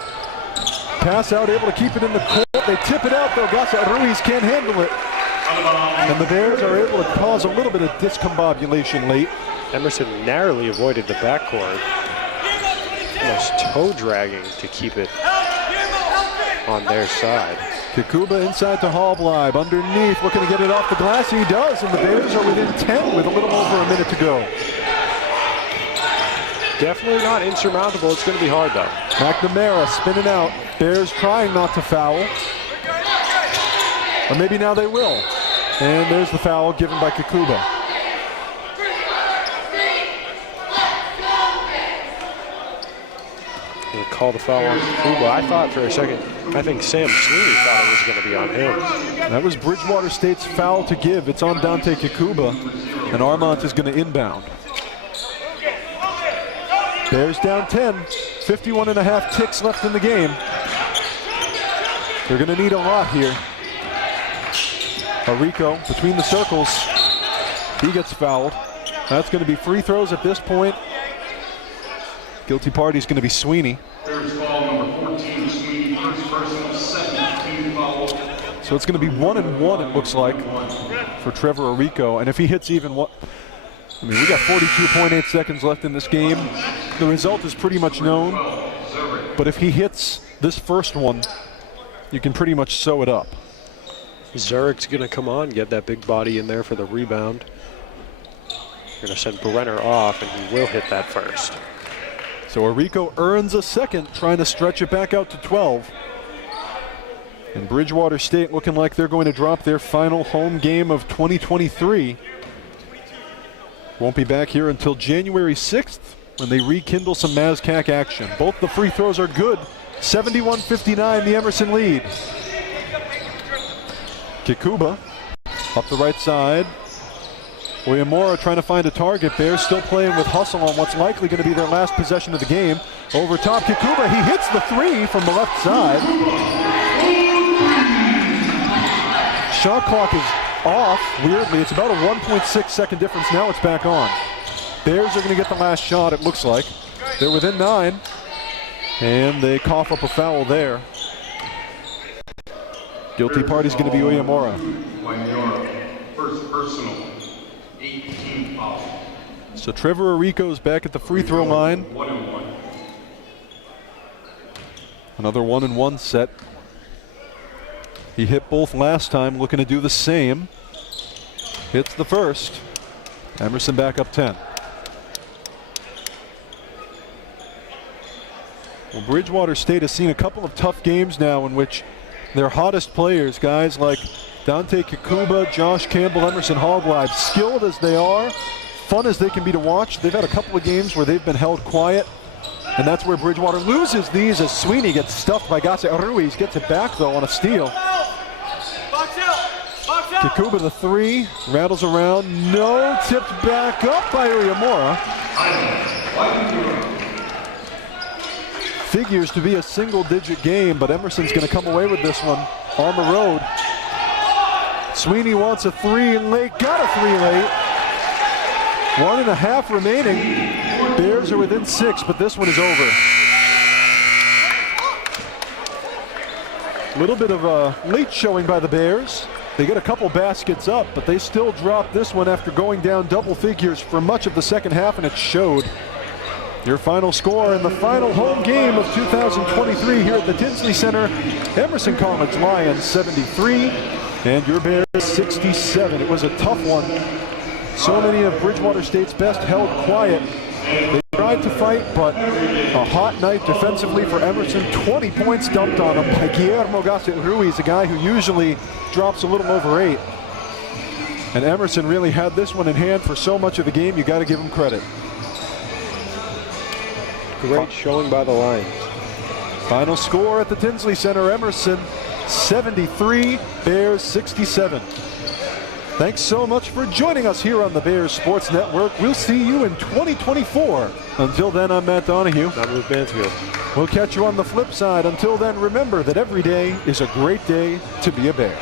Pass out, able to keep it in the court. They tip it out though. Gasset Ruiz can't handle it. And the Bears are able to cause a little bit of discombobulation late. Emerson narrowly avoided the backcourt. Almost toe dragging to keep it on their side. Kikuba inside to Hall-Blybe, underneath, looking to get it off the glass. He does, and the Bears are within 10 with a little over a minute to go. Definitely not insurmountable. It's going to be hard though. McNamara spinning out. Bears trying not to foul. Or maybe now they will. And there's the foul given by Kikuba. He'll call the foul on Kikuba. I thought for a second, I think Sam Sweeney thought it was going to be on him. That was Bridgewater State's foul to give. It's on Dante Kikuba, and Armand is going to inbound. Bears down 10, 51 and a half ticks left in the game. They're going to need a lot here. Arico between the circles. He gets fouled. That's going to be free throws at this point. Guilty party is going to be Sweeney. Bears foul number 14, Sweeney, first personal, second team foul. So it's going to be 1 and 1, it looks like, for Trevor Arico. And if he hits even what, I mean, we got 42.8 seconds left in this game. The result is pretty much known. But if he hits this first one, you can pretty much sew it up. Zurich's going to come on, get that big body in there for the rebound. Going to send Brenner off, and he will hit that first. So Arico earns a second, trying to stretch it back out to 12. And Bridgewater State looking like they're going to drop their final home game of 2023. Won't be back here until January 6th when they rekindle some MASCAC action. Both the free throws are good. 71-59, the Emerson lead. Kikuba up the right side. Oyamura trying to find a target. Bears still playing with hustle on what's likely going to be their last possession of the game. Over top, Kikuba, he hits the 3 from the left side. Shot clock is off, weirdly. It's about a 1.6 second difference. Now it's back on. Bears are going to get the last shot, it looks like. They're within 9. And they cough up a foul there. Guilty party's going to be Oyamura. first personal, 18 fouls. So Trevor Arico's back at the free throw line. 1-1. Another 1-1 set. He hit both last time, looking to do the same. Hits the first. Emerson back up 10. Well, Bridgewater State has seen a couple of tough games now in which their hottest players, guys like Dante Kikuba, Josh Campbell, Emerson Hallglide, skilled as they are, fun as they can be to watch, they've had a couple of games where they've been held quiet, and that's where Bridgewater loses these as Sweeney gets stuffed by Gase Ruiz. Gets it back though on a steal. Kikuba the three, rattles around, no, tipped back up by Uyemura. Figures to be a single-digit game, but Emerson's going to come away with this one on the road. Sweeney wants a three and late, got a three late. 1.5 remaining. Bears are within 6, but this one is over. A little bit of a late showing by the Bears. They get a couple baskets up, but they still drop this one after going down double figures for much of the second half, and it showed. Your final score in the final home game of 2023 here at the Tinsley Center. Emerson College Lions 73 and your Bears 67. It was a tough one. So many of Bridgewater State's best held quiet. They tried to fight, but a hot night defensively for Emerson. 20 points dumped on him by Guillermo Gase Ruiz, a guy who usually drops a little over 8. And Emerson really had this one in hand for so much of the game. You got to give him credit. Great showing by the Lions. Final score at the Tinsley Center, Emerson 73, Bears 67. Thanks so much for joining us here on the Bears Sports Network. We'll see you in 2024. Until then, I'm Matt Donahue. I'm Luke Mansfield. We'll catch you on the flip side. Until then, remember that every day is a great day to be a Bear.